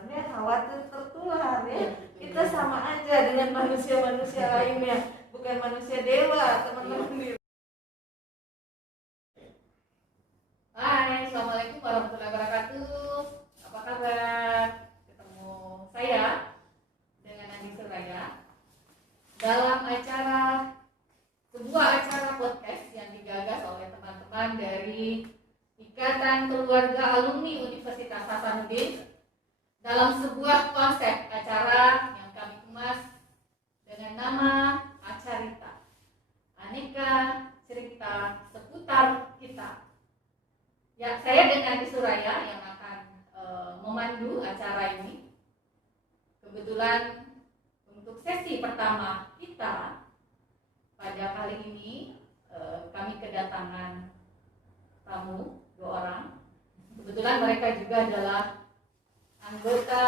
sebenarnya khawatir tertular ya. Kita sama aja dengan manusia-manusia lainnya, bukan manusia dewa, teman-teman. Hai, assalamualaikum warahmatullahi wabarakatuh. Apa kabar? Ketemu saya dengan Andi Suraya dalam sebuah acara podcast yang digagas oleh teman-teman dari Ikatan Keluarga Alumni Universitas Hasanuddin dalam sebuah konsep acara yang kami kemas dengan nama Acarita, aneka cerita seputar kita. Ya, saya dengan Andi Suraya yang akan memandu acara ini. Kebetulan untuk sesi pertama kita pada kali ini kami kedatangan tamu 2 orang. Kebetulan mereka juga adalah anggota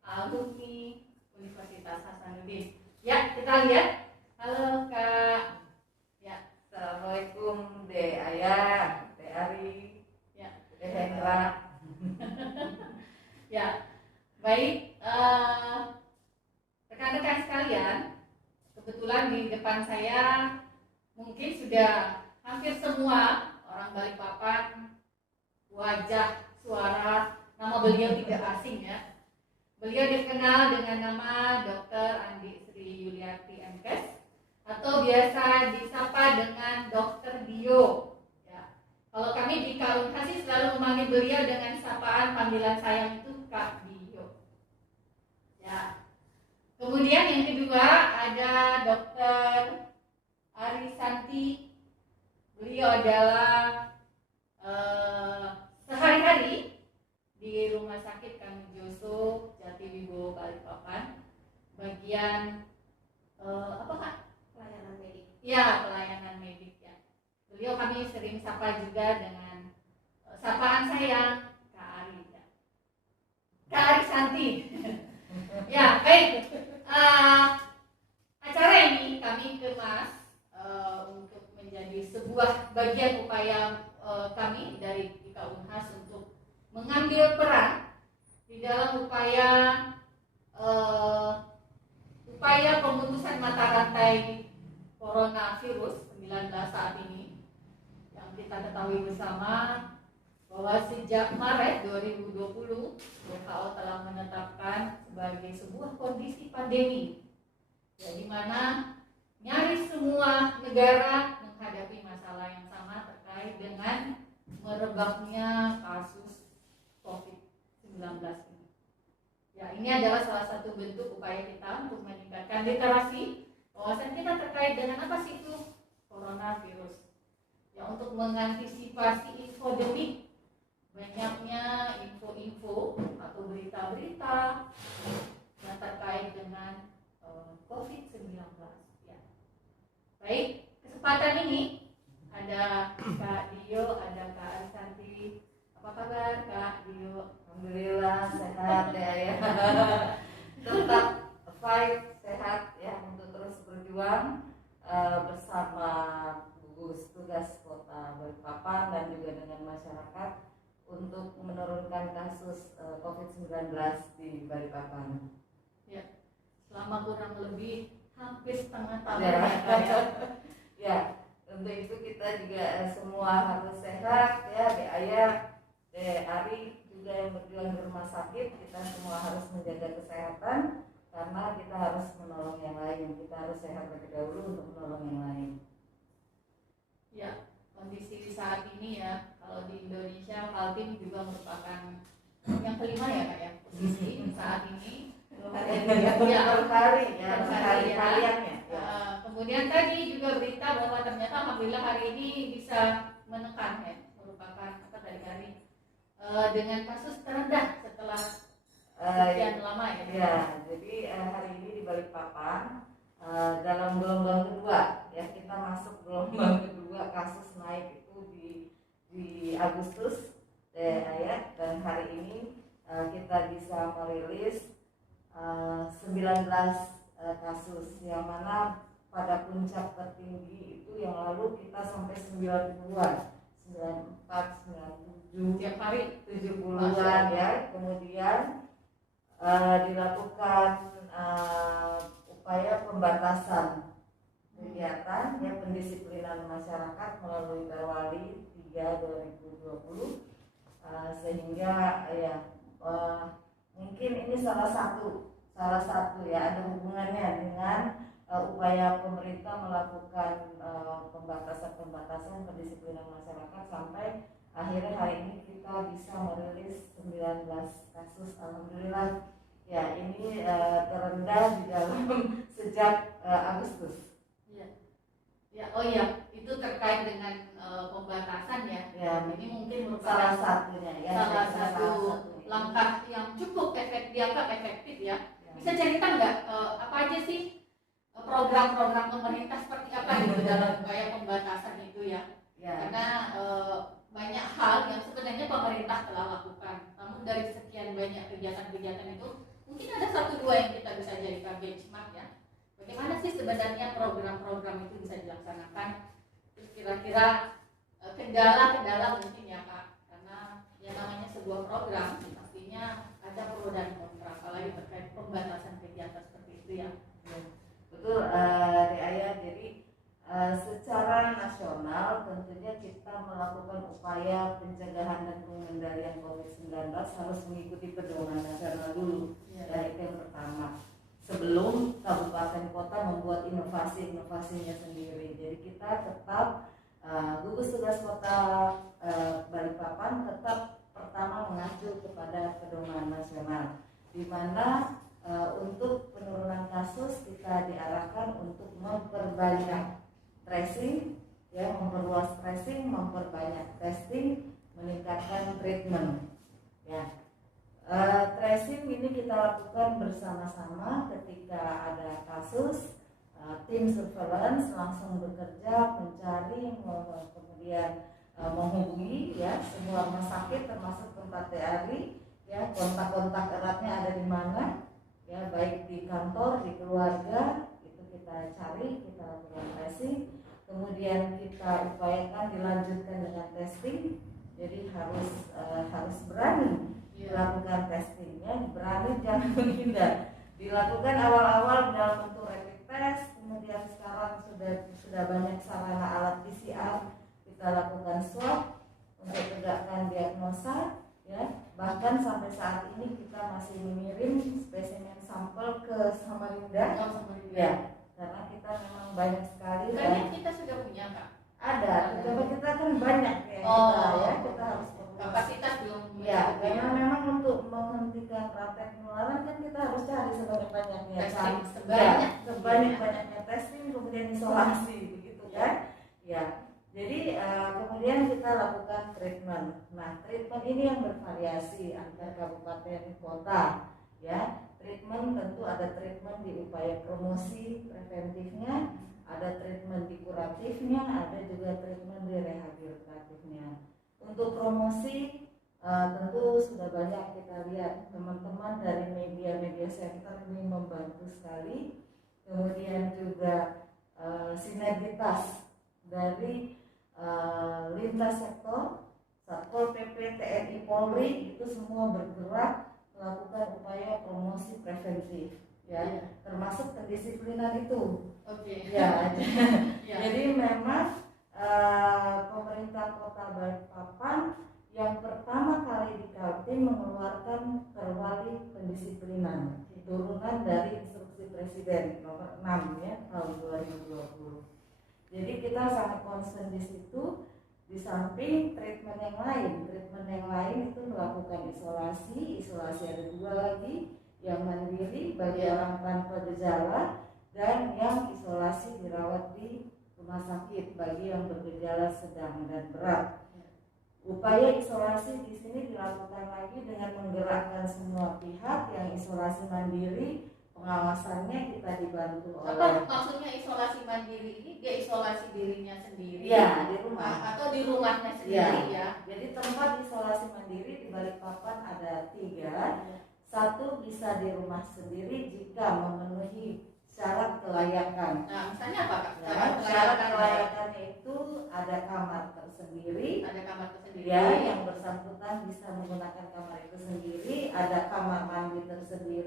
alumni Universitas Hasanuddin. Ya, kita lihat. Halo Kak. Ya, Assalamualaikum De Ayah, De Ari, ya, De Hendra. Ya, baik. Rekan-rekan sekalian, kebetulan di depan saya mungkin sudah hampir semua orang Balikpapan, wajah, suara, nama beliau tidak asing ya. Beliau dikenal dengan nama Dr. Andi Sri Yuliarti MKes atau biasa disapa dengan Dr. Dio. Ya. Kalau kami di Kalunhasi selalu memanggil beliau dengan sapaan panggilan sayang itu Kak Dio. Ya. Kemudian yang kedua ada Dr. Ari Santi. Beliau adalah sehari-hari di Rumah Sakit Kang Joso Jatiwibowo Balikpapan, bagian apa Kak? Pelayanan medik. Ya, pelayanan medik ya. Beliau kami sering sapa juga dengan sapaan saya Kak Ari ya. Kak Ari Santi. Ya, baik. Acara ini kami kemas untuk menjadi sebuah bagian upaya kami dari IKA Unhas untuk mengambil peran di dalam upaya pemutusan mata rantai coronavirus 19 saat ini. Yang kita ketahui bersama bahwa sejak Maret 2020 WHO telah menetapkan sebagai sebuah kondisi pandemi, ya, di mana nyaris semua negara menghadapi masalah yang sama terkait dengan merebaknya kasus COVID-19 ini. Ya, ini adalah salah satu bentuk upaya kita untuk meningkatkan literasi wawasan kita terkait dengan apa sih itu coronavirus. Ya, untuk mengantisipasi infodemik, banyaknya info-info atau berita-berita yang terkait dengan COVID-19. Ya. Baik, kesempatan ini ada Kak Dio, ada Kak Ari Santi. Apa kabar Kak Dio? Alhamdulillah sehat ya ya. Tetap fight sehat ya untuk terus berjuang bersama gugus tugas Kota Balikpapan dan juga dengan masyarakat untuk menurunkan kasus COVID-19 di Balikpapan. Ya, selama kurang lebih hampir setengah tahun ya. Ya, untuk itu kita juga semua harus sehat ya, De Ayah, De Ari juga yang berjuang di rumah sakit, kita semua harus menjaga kesehatan karena kita harus menolong yang lain. Kita harus sehat terlebih dahulu untuk menolong yang lain. Ya, kondisi saat ini ya, kalau di Indonesia Kaltim juga merupakan yang kelima ya Kak ya, posisi saat ini. Variannya. Kemudian tadi juga berita bahwa ternyata alhamdulillah hari ini bisa menekan ya, merupakan hari dengan kasus terendah setelah sekian lama ya. Ya, jadi hari ini di Balikpapan dalam gelombang kedua ya, kita masuk gelombang kedua, kasus naik itu di Agustus ya, dan hari ini kita bisa merilis 19 kasus, yang mana pada puncak tertinggi itu yang lalu kita sampai 90-an, 94, 97 tiap hari 70-an ya. Kemudian dilakukan upaya pembatasan kegiatan ya pendisiplinan masyarakat melalui Perwali 3/2020, sehingga ya mungkin ini salah satu ya ada hubungannya dengan upaya pemerintah melakukan pembatasan pendisiplinan masyarakat sampai akhirnya hari ini kita bisa merilis 19 kasus. Alhamdulillah ya, ini terendah di dalam sejak Agustus. Ya, oh iya, itu terkait dengan pembatasan ya. Ini mungkin salah merupakan satunya ya. Salah satu langkah yang cukup dianggap efektif ya. Bisa cerita nggak apa aja sih program-program pemerintah seperti apa gitu dalam upaya pembatasan itu ya? Karena banyak hal yang sebenarnya pemerintah telah lakukan. Namun dari sekian banyak kegiatan-kegiatan itu mungkin ada 1-2 yang kita bisa jadikan benchmark ya. Bagaimana sih sebenarnya program-program itu bisa dilaksanakan? Terus kira-kira kendala-kendala mungkin ya Kak, karena yang namanya sebuah program pastinya ada pro dan kontra, apalagi terkait pembatasan kegiatan seperti itu ya. Betul, Di Ayah. Jadi secara nasional tentunya kita melakukan upaya pencegahan dan pengendalian COVID-19 harus mengikuti pedoman nasional dulu. Ya, itu yang pertama. Sebelum kabupaten kota membuat inovasinya sendiri. Jadi kita tetap gugus tugas kota Balikpapan tetap pertama mengacu kepada pedoman nasional, di mana untuk penurunan kasus kita diarahkan untuk memperbanyak tracing, ya, memperluas tracing, memperbanyak testing, meningkatkan treatment. Ya, tracing ini kita lakukan bersama-sama ketika ada kasus. Tim surveillance langsung bekerja mencari, kemudian menghubungi ya semua rumah sakit termasuk tempat TRI, ya, kontak-kontak eratnya ada di mana, ya, baik di kantor, di keluarga, itu kita cari, kita lakukan tracing, kemudian kita upayakan dilanjutkan dengan testing. Jadi harus berani melakukan testingnya, berani, jangan menghindar. Dilakukan awal-awal dalam bentuk rapid test, kemudian sekarang sudah banyak sarana alat PCR, kita lakukan swab untuk tegakkan diagnosa, ya. Bahkan sampai saat ini kita masih mengirim spesimen sampel ke Samarinda, ya, karena kita memang banyak sekali. Kayaknya kita sudah punya Kak. Ada, kita kan banyak ya, kita harus kapasitas belum. Ya, karena memang untuk menghentikan rantai penularan kan kita harus cari sebanyak-banyaknya, sebanyak-banyaknya testing, kemudian isolasi, begitu kan? Ya, jadi kemudian kita lakukan treatment. Nah, treatment ini yang bervariasi antar kabupaten kota, ya. Treatment tentu ada treatment di upaya promosi preventifnya, ada treatment di kuratifnya, ada juga treatment di rehabilitatifnya. Untuk promosi tentu sudah banyak kita lihat teman-teman dari media center ini membantu sekali. Kemudian juga sinergitas dari lintas sektor, Satpol PP, TNI, Polri, itu semua bergerak melakukan upaya promosi preventif, ya, termasuk pendisiplinan itu. Ya, jadi memang pemerintah Kota Balikpapan yang pertama kali di Kaltim mengeluarkan Perwali Pendisiplinan, turunan dari instruksi Presiden nomor 6 ya tahun 2020. Jadi kita sangat concern di situ. Di samping treatment yang lain itu melakukan isolasi ada 2 lagi, yang mandiri bagi orang tanpa gejala dan yang isolasi dirawat di rumah sakit bagi yang bergejala sedang dan berat. Upaya isolasi di sini dilakukan lagi dengan menggerakkan semua pihak. Yang isolasi mandiri, pengawasannya kita dibantu oleh. Apa maksudnya isolasi mandiri ini? Dia isolasi dirinya sendiri? Ya, di rumah atau di rumahnya sendiri ya. Jadi tempat isolasi mandiri di Balikpapan ada 3. 1 bisa di rumah sendiri jika memenuhi syarat kelayakan. Nah, misalnya apa Kak? Syarat kelayakannya itu ada kamar tersendiri. Ya, yang bersangkutan bisa menggunakan kamar itu sendiri. Ada kamar mandi tersendiri.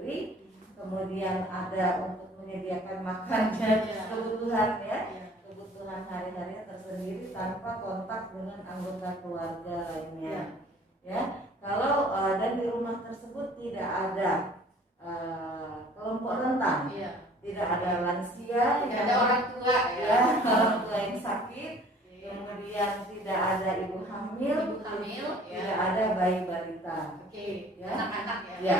kemudian ada untuk menyediakan makan dan kebutuhan ya, kebutuhan hari-hari tersendiri tanpa kontak dengan anggota keluarga lainnya. Ya, kalau dan di rumah tersebut tidak ada kelompok rentan, tidak ada lansia, tidak ada orang tua ya, orang tua yang sakit, kemudian tidak ada ibu hamil, tidak ada bayi balita, ya, anak-anak ya.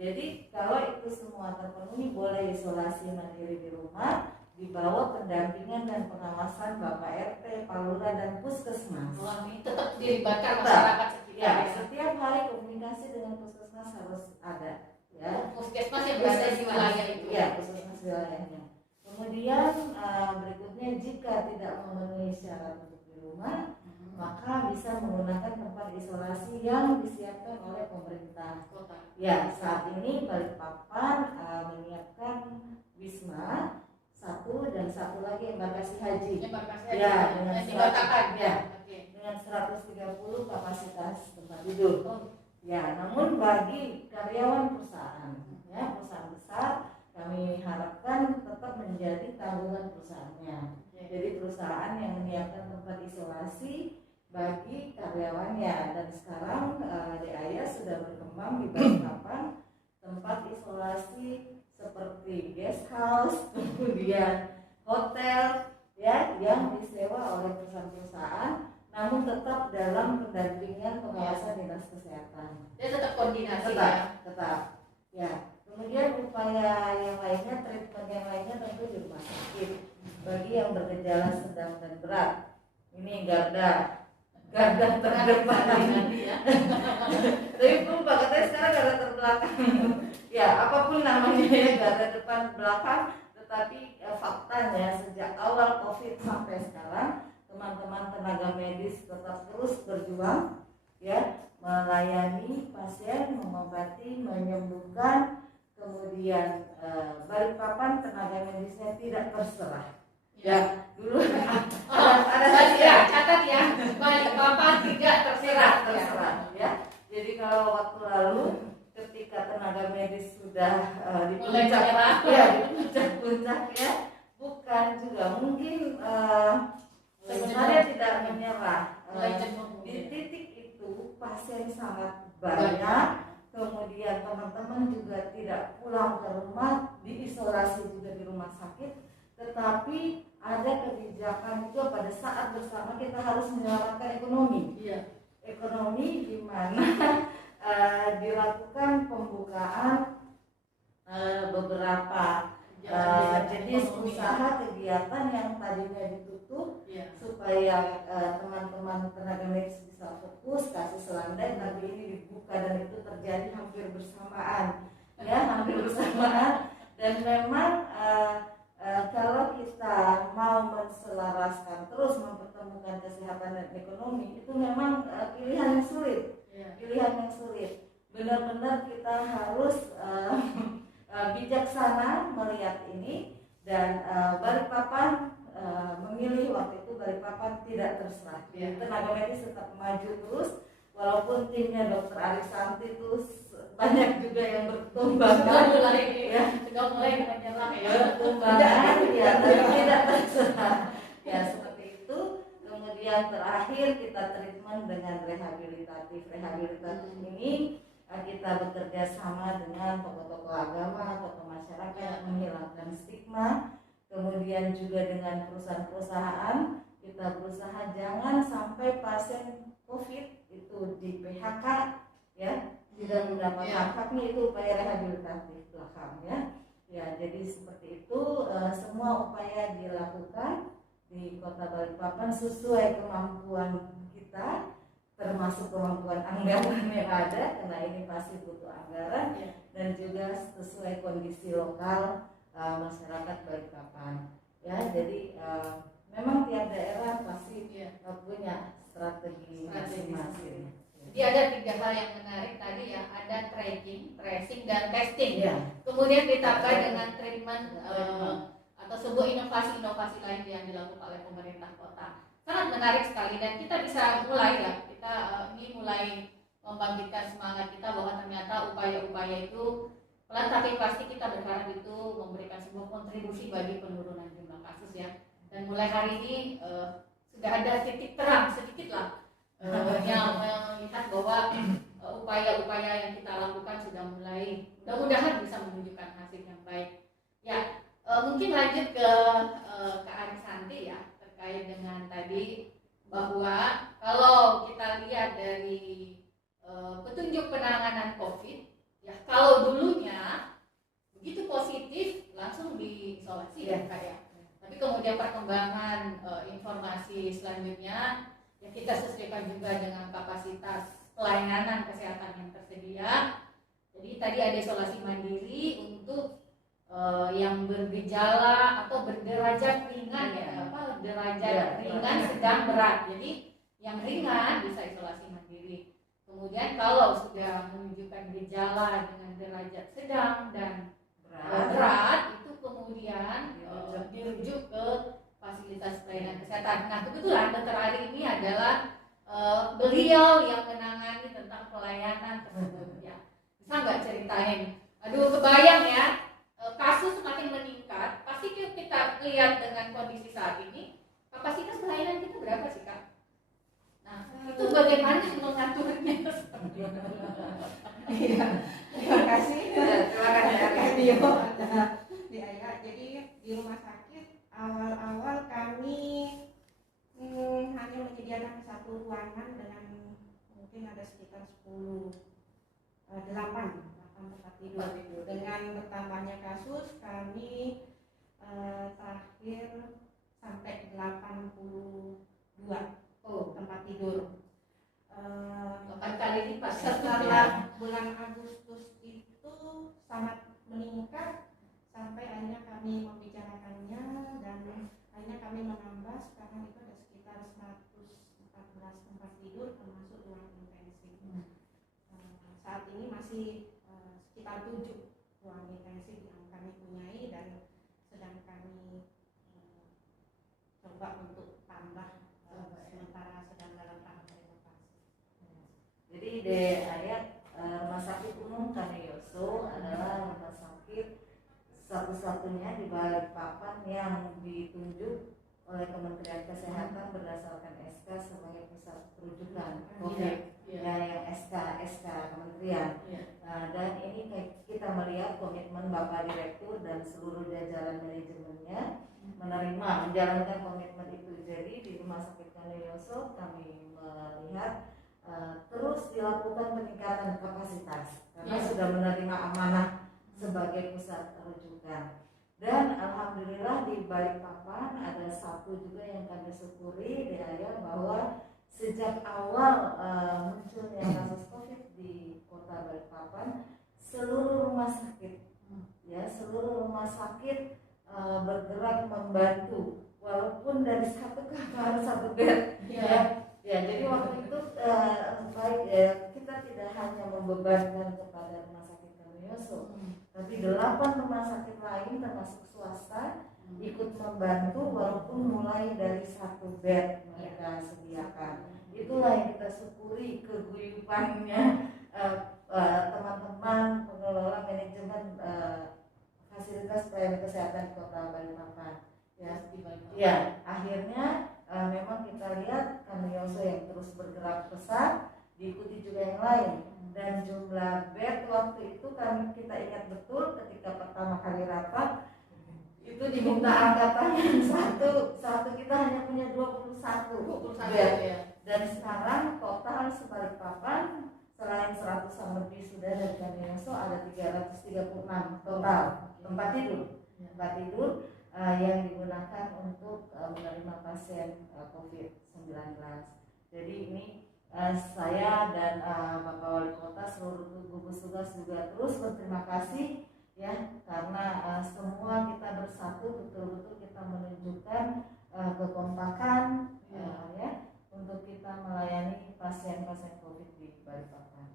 Jadi kalau itu semua terpenuhi, boleh isolasi mandiri di rumah di bawah pendampingan dan pengawasan Bapak RT, Pak Lurah dan Puskesmas. Ini tetap dilibatkan masyarakat sekitar. Setiap hari komunikasi dengan Puskesmas harus ada. Ya. Puskesmas yang berada di wilayah itu. Ya, Puskesmas wilayahnya. Kemudian berikutnya, jika tidak memenuhi syarat untuk di rumah, maka bisa menggunakan tempat isolasi yang disiapkan oleh pemerintah kota. Ya, saat ini Balikpapan menyiapkan wisma satu dan satu lagi embarkasi haji. Ya, dengan 130 kapasitas tempat tidur. Ya, namun bagi karyawan perusahaan, ya perusahaan besar, kami harapkan tetap menjadi tanggungan perusahaannya. Jadi perusahaan yang menyiapkan tempat isolasi bagi karyawannya, dan sekarang di Ayah sudah berkembang di Balikpapan tempat isolasi seperti guest house, kemudian hotel ya yang disewa oleh perusahaan-perusahaan, namun tetap dalam pendampingan pengawasan dinas kesehatan. Dia tetap koordinasi tetap. Ya. Kemudian upaya yang lainnya, treatment yang lainnya tentu di rumah sakit bagi yang bergejala sedang dan berat. Ini garda terdepan ya. Tapi pun Pak katanya sekarang garda terbelakang. Ya, apapun namanya ya, garda depan belakang, tetapi faktanya sejak awal Covid sampai sekarang teman-teman tenaga medis tetap terus berjuang ya, melayani pasien, mengobati, menyembuhkan. Kemudian Balikpapan tenaga medisnya tidak terserah. Ya, dulu ada catat ya, Balikpapan tidak terserah. Ya. Jadi kalau waktu lalu ketika tenaga medis sudah di puncak ya, bukan juga mungkin sebenarnya tidak menyerah. Di titik itu pasien sangat banyak, kemudian teman-teman juga tidak pulang ke rumah, diisolasi juga di rumah sakit, tetapi ada kebijakan juga pada saat bersama kita harus menyelamatkan ekonomi. Ekonomi di mana dilakukan pembukaan beberapa jenis usaha kegiatan yang tadinya ditutup supaya teman-teman tenaga medis bisa fokus kasih selandai, tapi ini dibuka dan itu terjadi hampir bersamaan dan memang kalau kita mau menselaraskan terus mempertemukan kesehatan dan ekonomi, itu memang pilihan yang sulit. Benar-benar kita harus bijaksana melihat ini, dan Balikpapan memilih waktu itu Balikpapan tidak terserah. Tenaga medis tetap maju terus, walaupun timnya Dr. Arisanti itu banyak juga yang bertumbangan, sudah mulai menyerah ya, bertumbangan ya, tapi tidak terserah ya, seperti itu. Kemudian terakhir kita treatment dengan rehabilitatif ini kita bekerja sama dengan tokoh-tokoh agama, tokoh masyarakat, menghilangkan stigma. Kemudian juga dengan perusahaan-perusahaan, kita berusaha jangan sampai pasien COVID itu di PHK ya, tidak mendapatkan haknya, itu upaya rehabilitatif belakang ya. Ya, jadi seperti itu, semua upaya dilakukan di Kota Balikpapan sesuai kemampuan kita, termasuk kemampuan anggaran yang ada, karena ini pasti butuh anggaran, dan juga sesuai kondisi lokal masyarakat Balikpapan ya. Jadi memang tiap daerah pasti punya strategi masing-masing. Jadi ada 3 hal yang menarik tadi ya, ada tracking, tracing, dan testing. Kemudian ditambah dengan treatment atau sebuah inovasi-inovasi lain yang dilakukan oleh pemerintah kota. Sangat menarik sekali, dan kita bisa mulai ya, kita ini mulai membangkitkan semangat kita bahwa ternyata upaya-upaya itu pelan tapi pasti kita berharap itu memberikan sebuah kontribusi bagi penurunan jumlah kasus ya. Dan mulai hari ini sudah ada titik terang sedikit lah yang melihat bahwa upaya-upaya yang kita lakukan sudah mulai mudah-mudahan bisa menunjukkan hasil yang baik. Ya, mungkin lanjut ke Kak Arisanti ya terkait dengan tadi bahwa kalau kita lihat dari petunjuk penanganan COVID, ya kalau dulunya begitu positif langsung diisolasi ya kayak. Tapi kemudian perkembangan informasi selanjutnya ya kita sesuaikan juga dengan kapasitas pelayanan kesehatan yang tersedia. Jadi tadi ada isolasi mandiri untuk yang bergejala atau berderajat ringan ya derajat ringan sedang berat. Jadi yang ringan bisa isolasi mandiri. Kemudian kalau sudah menunjukkan gejala dengan derajat sedang dan berat itu kemudian dirujuk ke fasilitas pelayanan kesehatan. Nah kebetulan Dr. Ari ini adalah beliau yang menangani tentang pelayanan tersebut ya. Bisa nggak ceritain? Aduh kebayang ya kasus semakin meningkat. Pasti kita lihat dengan kondisi saat ini kapasitas pelayanan kita berapa sih Kak? Nah itu bagaimana mengaturnya? Iya, terima kasih. Terima kasih Dio. Jadi di rumah sakit awal-awal kami hanya menyediakan satu ruangan dengan mungkin ada sekitar 8 tempat tidur. Dengan bertambahnya kasus kami terakhir sampai 82 tempat tidur. 8 kali lipat Setelah bulan Agustus itu sangat meningkat sampai akhirnya kami membicarakannya dan akhirnya kami menambah. Sekarang itu ada sekitar 114 tempat tidur termasuk ruang intensif. Saat ini masih sekitar 7 ruang intensif yang kami punyai dan sedang kami coba untuk tambah sementara sedang dalam tahap renovasi. Jadi di ayat Rumah Sakit Umum Kaneyoso adalah rumah sakit satu-satunya di Balikpapan yang ditunjuk oleh Kementerian Kesehatan berdasarkan SK sebagai pusat rujukan COVID. Ya, yang SK Kementerian. Dan ini kita melihat komitmen Bapak Direktur dan seluruh jajaran manajemennya menerima menjalankan komitmen itu. Jadi di Rumah Sakit Kaneyoso kami melihat terus dilakukan peningkatan kapasitas karena sudah menerima amanah sebagai pusat rujukan. Dan alhamdulillah di Balikpapan ada satu juga yang kami syukuri bahwa sejak awal munculnya kasus COVID di Kota Balikpapan, seluruh rumah sakit bergerak membantu walaupun dari satu kamar satu bed jadi waktu itu kita tidak hanya membebankan kepada Rumah Sakit Kaneyoso, tapi 8 rumah sakit lain termasuk swasta ikut membantu walaupun mulai dari satu bed mereka sediakan. Itulah yang kita syukuri keguyubannya teman-teman pengelola manajemen fasilitas pelayanan kesehatan Kota Balikpapan. Ya, akhirnya memang kita lihat Kaneyoso yang terus bergerak besar, diikuti juga yang lain. Dan jumlah bed waktu itu kita ingat betul ketika pertama kali rapat itu diminta angkatan yang satu kita hanya punya 21 bed. Dan sekarang total Balikpapan selain 100-an lebih sudah dari Kaneyoso ada 336 total tempat tidur yang digunakan untuk menerima pasien COVID-19. Jadi ini saya dan Bapak Wali Kota seluruh gugus tugas juga terus berterima kasih ya karena semua kita bersatu betul-betul kita menunjukkan kekompakan untuk kita melayani pasien-pasien COVID di Balikpapan.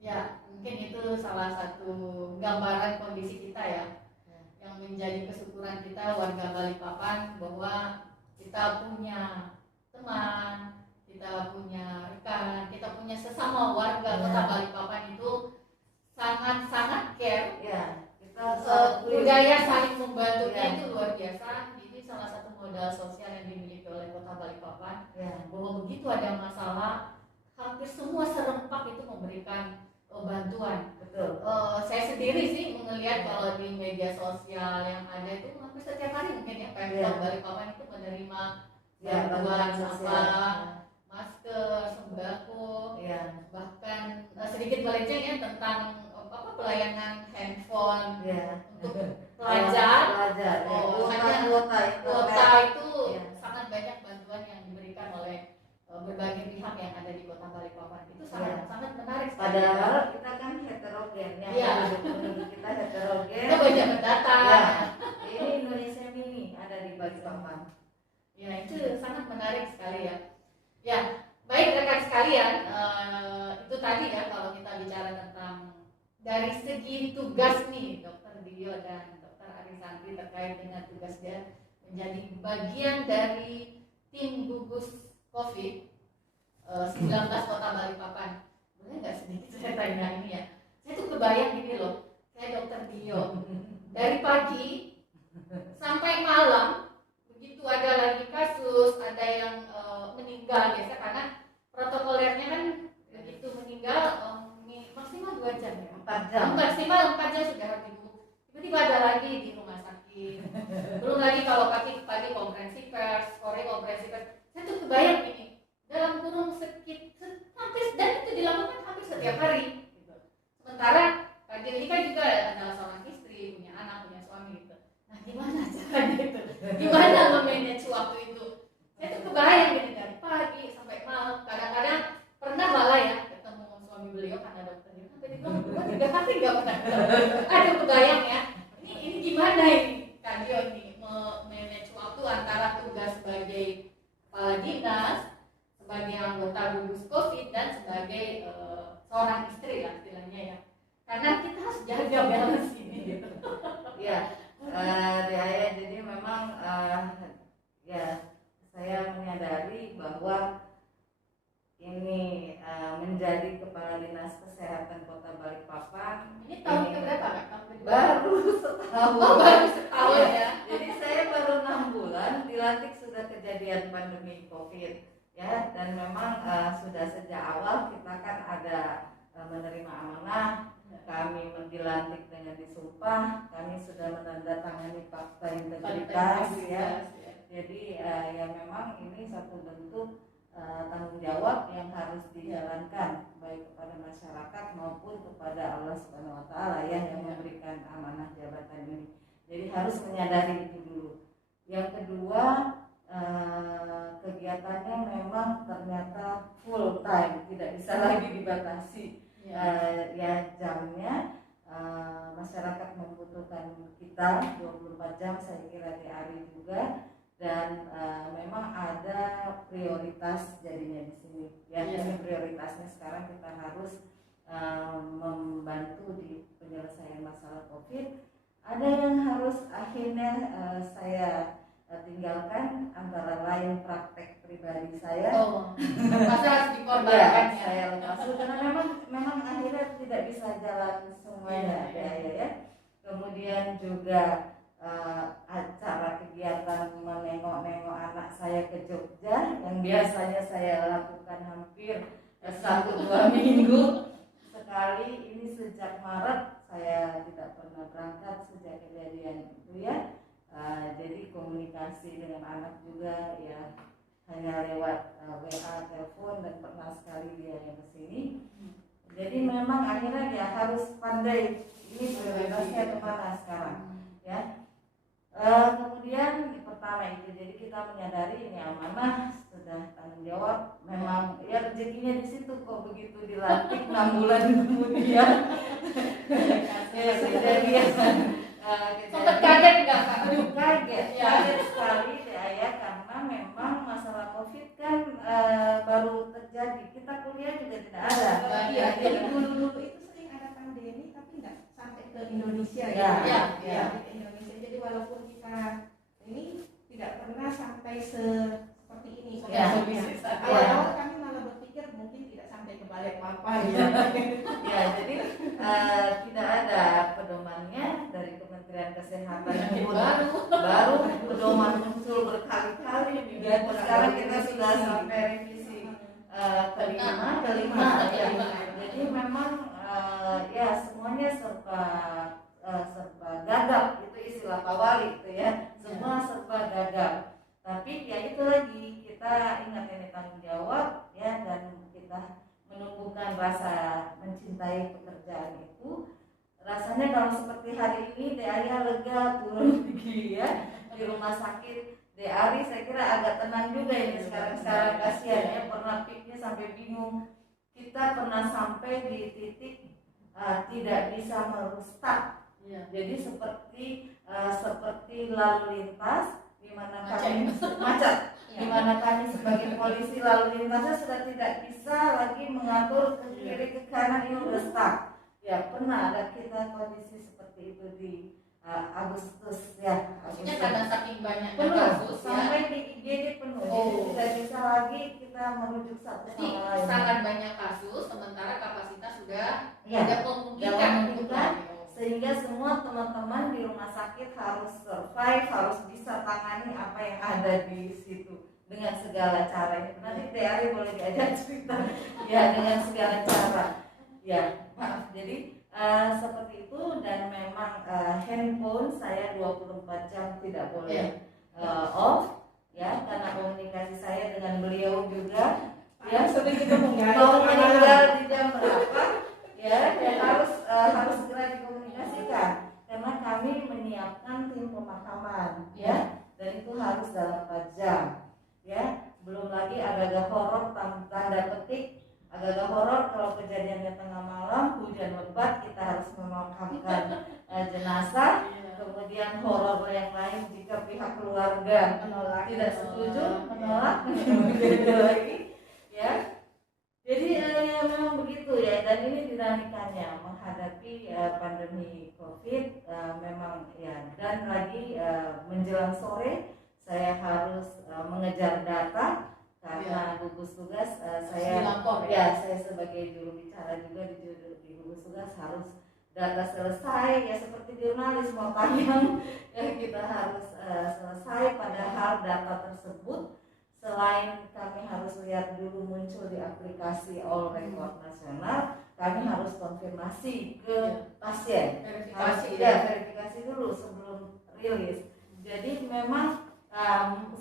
Ya, mungkin itu salah satu gambaran kondisi kita ya. Yang menjadi kesyukuran kita warga Balikpapan bahwa kita punya teman, kita punya rekan, kita punya sesama warga Kota Balikpapan itu sangat-sangat care. Ya, kita sangat Budaya saling membantunya Ya. itu luar biasa. Ini salah satu modal sosial yang dimiliki oleh Kota Balikpapan. ya, Bahwa begitu ada masalah, hampir semua serempak itu memberikan bantuan. betul. Saya sendiri sih melihat kalau di media sosial yang ada itu hampir setiap hari mungkin ya Pemkot Balikpapan itu menerima bantuan sosial. apa, masker, sembako, Ya, bahkan sedikit melenceng ya tentang pelayanan handphone ya. untuk pelajar. Pelajar. Ya. Oh, hanya Kuota itu Ya. sangat banyak bantuan yang diberikan oleh berbagai pihak yang ada di Kota Balikpapan. Itu sangat menarik sekali. Padahal kita kan heterogen ya. Iya. Penduduk kita heterogen. Kita banyak mendata. Ya. Ini Indonesia Mini ada di Balikpapan. Ya, itu sangat menarik sekali ya. Ya, baik rekan sekalian, itu tadi ya kalau kita bicara tentang dari segi tugas nih, Dr. Dio dan Dr. Arisantri terkait dengan tugas dia menjadi bagian dari tim gugus COVID-19 Kota Balikpapan. Boleh nggak sedikit saya tanya ini ya? Saya tuh kebayang gini loh, saya Dr. Dio dari pagi sampai malam begitu ada lagi kasus, ada yang meninggal biasa karena protokolernya kan begitu meninggal maksimal 2 jam ya. 4 jam. Maksimal 4 jam sudah harus dibungkus. Tiba-tiba ada lagi di rumah sakit. Belum lagi kalau pagi konferensi pers, sore konferensi pers. Saya tuh kebayang ini dalam kurun hampir dan itu dilakukan hampir setiap hari. Gitu. Sementara Kak Dio ini kan juga adalah seorang istri, punya anak, punya suami gitu. Nah gimana caranya itu? Gimana memanage waktu itu? Saya tuh kebayang gitu dari pagi sampai malam. Kadang-kadang pernah malah ya ketemu suami beliau karena dokter itu sampai dibilang 2-3 hari nggak pernah. Aduh kebayang ya. Ini gimana ini Kak Dio ini memanage waktu antara tugas sebagai kepala dinas, sebagai anggota gugus COVID dan sebagai seorang istri lah istilahnya ya. Karena kita harus jaga balance ini gitu. Ya, jadi memang ya saya menyadari bahwa ini menjadi kepala dinas kesehatan Kota Balikpapan. Ini tahun keberapa Kak? Tahun kedua? Baru setahun. Oh, baru setahun ya. Jadi saya baru 6 bulan dilantik sudah kejadian pandemi COVID ya, dan memang sudah sejak awal kita kan ada menerima amanah. Kami dilantik dengan disumpah, kami sudah menandatangani fakta integritas ya. Jadi ya memang ini satu bentuk tanggung jawab yang harus dijalankan baik kepada masyarakat maupun kepada Allah Subhanahu wa taala ya, yang memberikan amanah jabatan ini. Jadi harus menyadari itu dulu. Yang kedua, kegiatannya memang ternyata full time, tidak bisa lagi dibatasi. Ya jamnya, masyarakat membutuhkan kita 24 jam, saya kira di hari juga, dan memang ada prioritas jadinya di sini ya. Ini prioritasnya sekarang kita harus membantu di penyelesaian masalah COVID. Ada yang harus akhirnya saya tinggalkan, antara lain praktek pribadi saya. Masa harus dikorbankan ya. Saya lepas karena memang akhirnya tidak bisa jalan semuanya ya. Kemudian juga acara kegiatan menengok-nengok anak saya ke Jogja yang biasanya saya lakukan hampir 1-2 minggu sekali. Ini sejak Maret saya tidak pernah berangkat sejak kejadian itu ya. Jadi komunikasi dengan anak juga ya hanya lewat WA, telepon, dan pernah sekali dia yang kesini. Jadi memang akhirnya dia harus pandai ini prioritasnya kemana sekarang ya. Kemudian pertama itu, jadi kita menyadari ini amanah, sudah tanggung jawab. Memang ya rezekinya di situ kok, begitu dilantik 6 bulan kemudian ya kejadian. Sempat kaget nggak Kak? Kaget sekali ya, karena memang masalah COVID kan baru terjadi. Kita kuliah juga tidak ada. Iya, jadi dulu itu sering ada pandemi tapi nggak sampai ke Indonesia Ya. Ke Indonesia. Jadi walaupun kita ini tidak pernah sampai seperti ini. Ya. Awal-awal kami malah berpikir mungkin tidak sampai nanti ke Balikpapan. Ya, jadi tidak ada pedomannya dari Kementerian Kesehatan pun baru pedoman muncul berkali-kali. Dan sekarang kita sudah sampai revisi kelima ya. Jadi memang ya semuanya serba gagap, itu istilah Pak Wali itu ya, semua serba gagap. Tapi ya itu lagi, kita ingat ini tanggung jawab ya, dan kita menumbuhkan rasa mencintai pekerjaan itu. Rasanya kalau seperti hari ini Dearia lega turun tinggi ya di rumah sakit. Deari saya kira agak tenang juga ini sekarang kasihan ya, pernah pikirnya sampai bingung. Kita pernah sampai di titik tidak bisa merustak. Jadi seperti lalu lintas di mana kami macet, di mana kami sebagai polisi lalu lintasnya sudah tidak bisa lagi mengatur ke kiri ke kanan, ini udah stuck. Ya pernah ada kita kondisi seperti itu di Agustus ya. Maksudnya karena saking banyaknya Penuh, kasus sampai di IGD penuh. Jadi tidak bisa lagi kita merujuk satu Jadi sama lain. sangat banyak kasus, sementara kapasitas sudah Ya, tidak memungkinkan untuk memungkinkan. itu. Sehingga semua teman-teman di rumah sakit harus survive, harus bisa tangani apa yang ada di situ dengan segala cara. Nanti Deari boleh diajak cerita ya, dengan segala cara. Ya, maaf. Jadi seperti itu, dan memang handphone saya 24 jam tidak boleh off ya, karena komunikasi saya dengan beliau juga ya, seperti itu mau meninggal di jam berapa ya, harus segera dikomunikasikan karena kami menyiapkan tim pemakaman ya, dan itu harus dalam 4 jam ya. Belum lagi agak-agak horor, tanda petik agak-agak horor kalau kejadiannya tengah malam, hujan lebat, kita harus memakamkan jenazah. Kemudian horor yang lain jika pihak keluarga tidak setuju, menolak lagi ya. Jadi ya memang begitu ya, dan ini dinamikanya menghadapi pandemi COVID memang ya. Dan lagi menjelang sore saya harus mengejar data karena gugus tugas saya sebagai juru bicara juga di gugus tugas harus data selesai ya, seperti jurnalis mau tayang ya, kita harus selesai. Padahal data tersebut selain kami harus lihat dulu muncul di aplikasi All Record Nasional, kami harus konfirmasi ke pasien, verifikasi dulu sebelum rilis. Jadi memang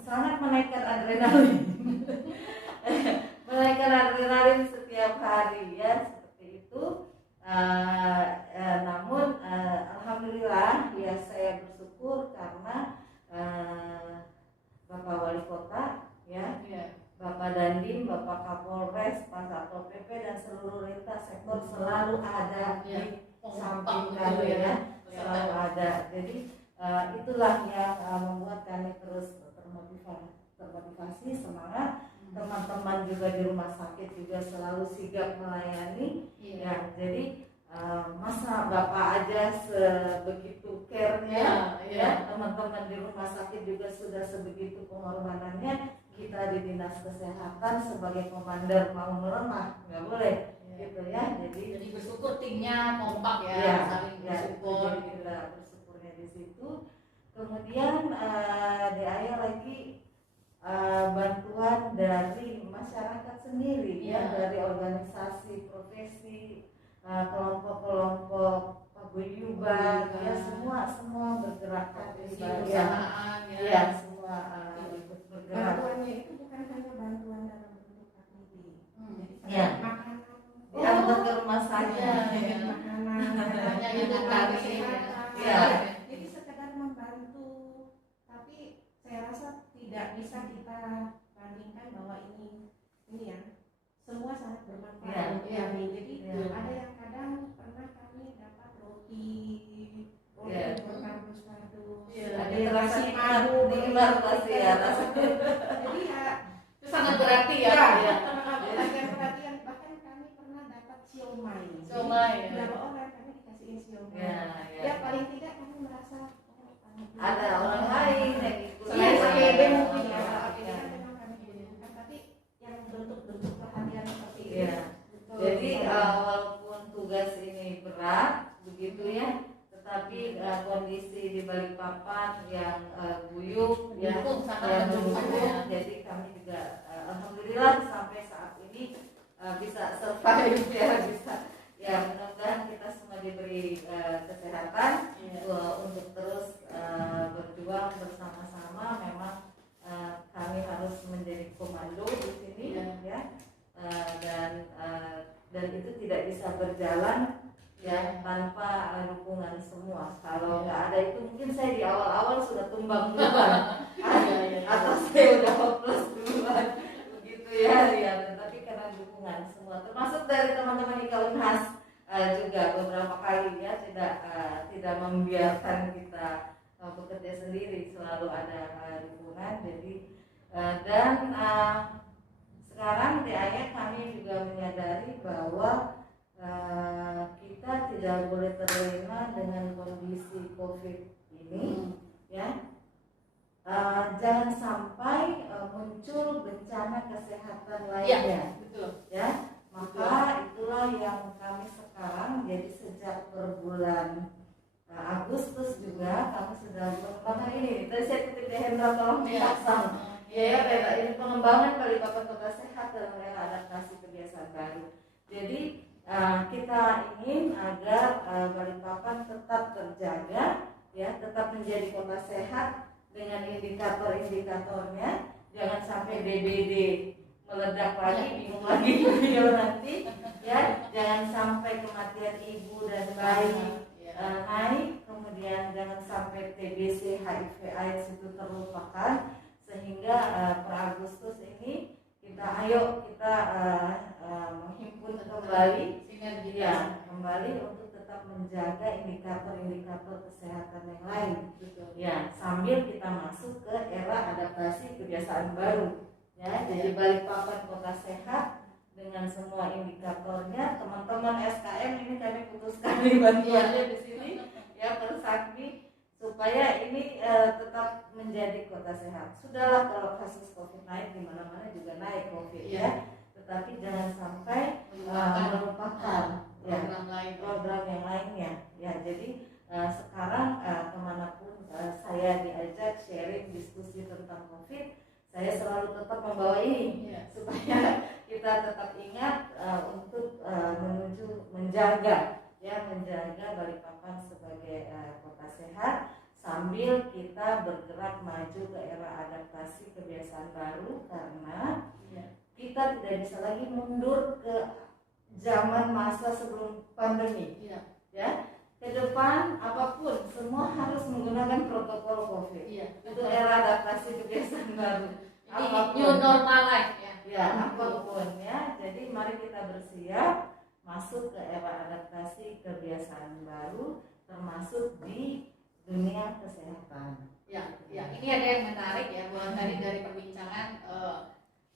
sangat menaikkan adrenalin menaikkan adrenalin setiap hari ya, seperti itu. Namun alhamdulillah ya, saya bersyukur karena Bapak Wali Kota ya, Bapak Dandim, Bapak Kapolres, Pak Satpol PP dan seluruh lintas sektor selalu ada di samping kami ya, selalu ada. Jadi itulah yang membuat kami terus termotivasi, semangat. Teman-teman juga di rumah sakit juga selalu sigap melayani ya. Jadi masa Bapak aja sebegitu care-nya ya, teman-teman di rumah sakit juga sudah sebegitu pengorbanannya. Kita di Dinas Kesehatan sebagai komandan mau melemah, nggak boleh gitu ya. Jadi bersyukur timnya kompak ya, saling bersyukur. Kita bersyukurnya di situ. Kemudian DAIA lagi bantuan dari masyarakat sendiri ya, dari organisasi profesi, kelompok-kelompok paguyuban ya, semua bergerak di perusahaan ya, semua bergerak. Bantuannya itu bukan hanya bantuan dalam bentuk aktivitas, ya, makanan diantar ke rumah saya, makanan edukasi ya. Jadi sekedar membantu, tapi saya rasa tidak bisa kita bandingkan bahwa ini ya semua sangat bermanfaat. Jadi ada yang kadang pernah kami dapat roti berkardus-kardus, ada yang rasa nikmat pasti ya rasanya. Jadi ya itu sangat berarti ya. perhatian, bahkan kami pernah dapat siomay. Beberapa orang kami dikasihin siomay. Ya paling tidak kami merasa ada orang lain yang ikut. APD mungkin ya, APD kan memang kami butuhkan, tapi yang bentuk-bentuk perhatian seperti ini kondisi di Balikpapan yang guyup ya, Mendukung, sangat yang mendukung, mendukung. ya. Jadi kami juga alhamdulillah sampai saat ini bisa survive ya, bisa ya, mudah-mudahan kita semua diberi kesehatan untuk terus berjuang bersama-sama. Memang kami harus menjadi komando di sini ya, dan itu tidak bisa berjalan ya tanpa dukungan semua. Kalau nggak ada itu mungkin saya di awal-awal sudah tumbang duluan atau saya udah hopeless duluan begitu ya. Tetapi karena dukungan semua, termasuk dari teman-teman di Kaunhas juga beberapa kali ya, tidak membiarkan kita bekerja sendiri, selalu ada dukungan. Jadi dan sekarang di AYEK kami juga menyadari bahwa kita tidak boleh terlena dengan kondisi COVID ini ya. Jangan sampai muncul bencana kesehatan lainnya ya. Maka itulah yang kami sekarang, jadi sejak per bulan Agustus juga kami sudah mengembangkan ini. Tadi saya titip di Hendra, tolong dipasang ya, ini pengembangan Balikpapan Kota Sehat dalam era adaptasi kebiasaan baru. Jadi kita ingin agar Balikpapan tetap terjaga ya, tetap menjadi kota sehat dengan indikator-indikatornya. Jangan sampai DBD meledak lagi, bingung lagi beliau nanti ya. Jangan sampai kematian ibu dan bayi naik, kemudian jangan sampai TBC, HIV, AIDS itu terlupakan. Sehingga per Agustus ini kita menghimpun kembali ya, kembali untuk tetap menjaga indikator-indikator kesehatan yang lain ya, sambil kita masuk ke era adaptasi kebiasaan baru ya. Jadi Balikpapan kota sehat dengan semua indikatornya. Teman-teman SKM ini kami putuskan bantuannya di sini ya, Persakti, supaya ini tetap menjadi kota sehat. Sudahlah kalau kasus COVID naik di mana-mana juga naik COVID ya, tetapi jangan sampai melupakan program yang lainnya ya. Jadi sekarang kemanapun saya diajak sharing diskusi tentang COVID, saya selalu tetap membawa ini supaya kita tetap ingat untuk menjaga Balikpapan sebagai kota sehat, sambil kita bergerak maju ke era adaptasi kebiasaan baru. Karena kita tidak bisa lagi mundur ke zaman masa sebelum pandemi ya. Ke depan apapun semua harus menggunakan protokol COVID. Itu era adaptasi kebiasaan baru. New normal life ya, apapun ya. Jadi mari kita bersiap masuk ke era adaptasi kebiasaan baru, termasuk di dunia kesehatan. Ini ada yang menarik ya, bahwa tadi dari perbincangan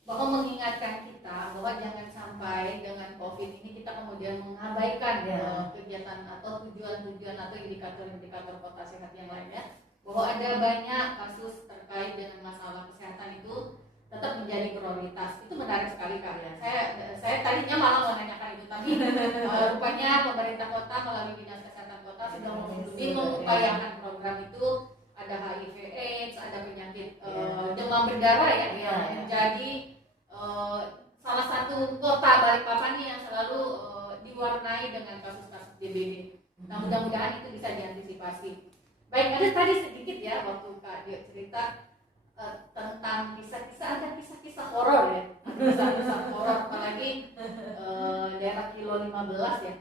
bahwa mengingatkan kita bahwa jangan sampai dengan COVID ini kita kemudian mengabaikan kegiatan atau tujuan-tujuan atau indikator-indikator kota sehat yang lainnya, bahwa ada banyak kasus terkait dengan masalah kesehatan itu tetap menjadi prioritas. Itu menarik sekali Kak ya. Saya tadinya malah mau nanyakan itu, tapi rupanya pemerintah kota melalui dinas kesehatan kota sudah mengupayakan program itu. Ada HIV AIDS, ada penyakit demam berdarah yang menjadi salah satu kota Balikpapan yang selalu diwarnai dengan kasus-kasus DBD. Nah, mudah-mudahan itu bisa diantisipasi. Baik, ada tadi sedikit ya waktu Kak Dio cerita tentang ada kisah-kisah horor ya. Kisah-kisah horor, apalagi daerah Kilo 15 ya.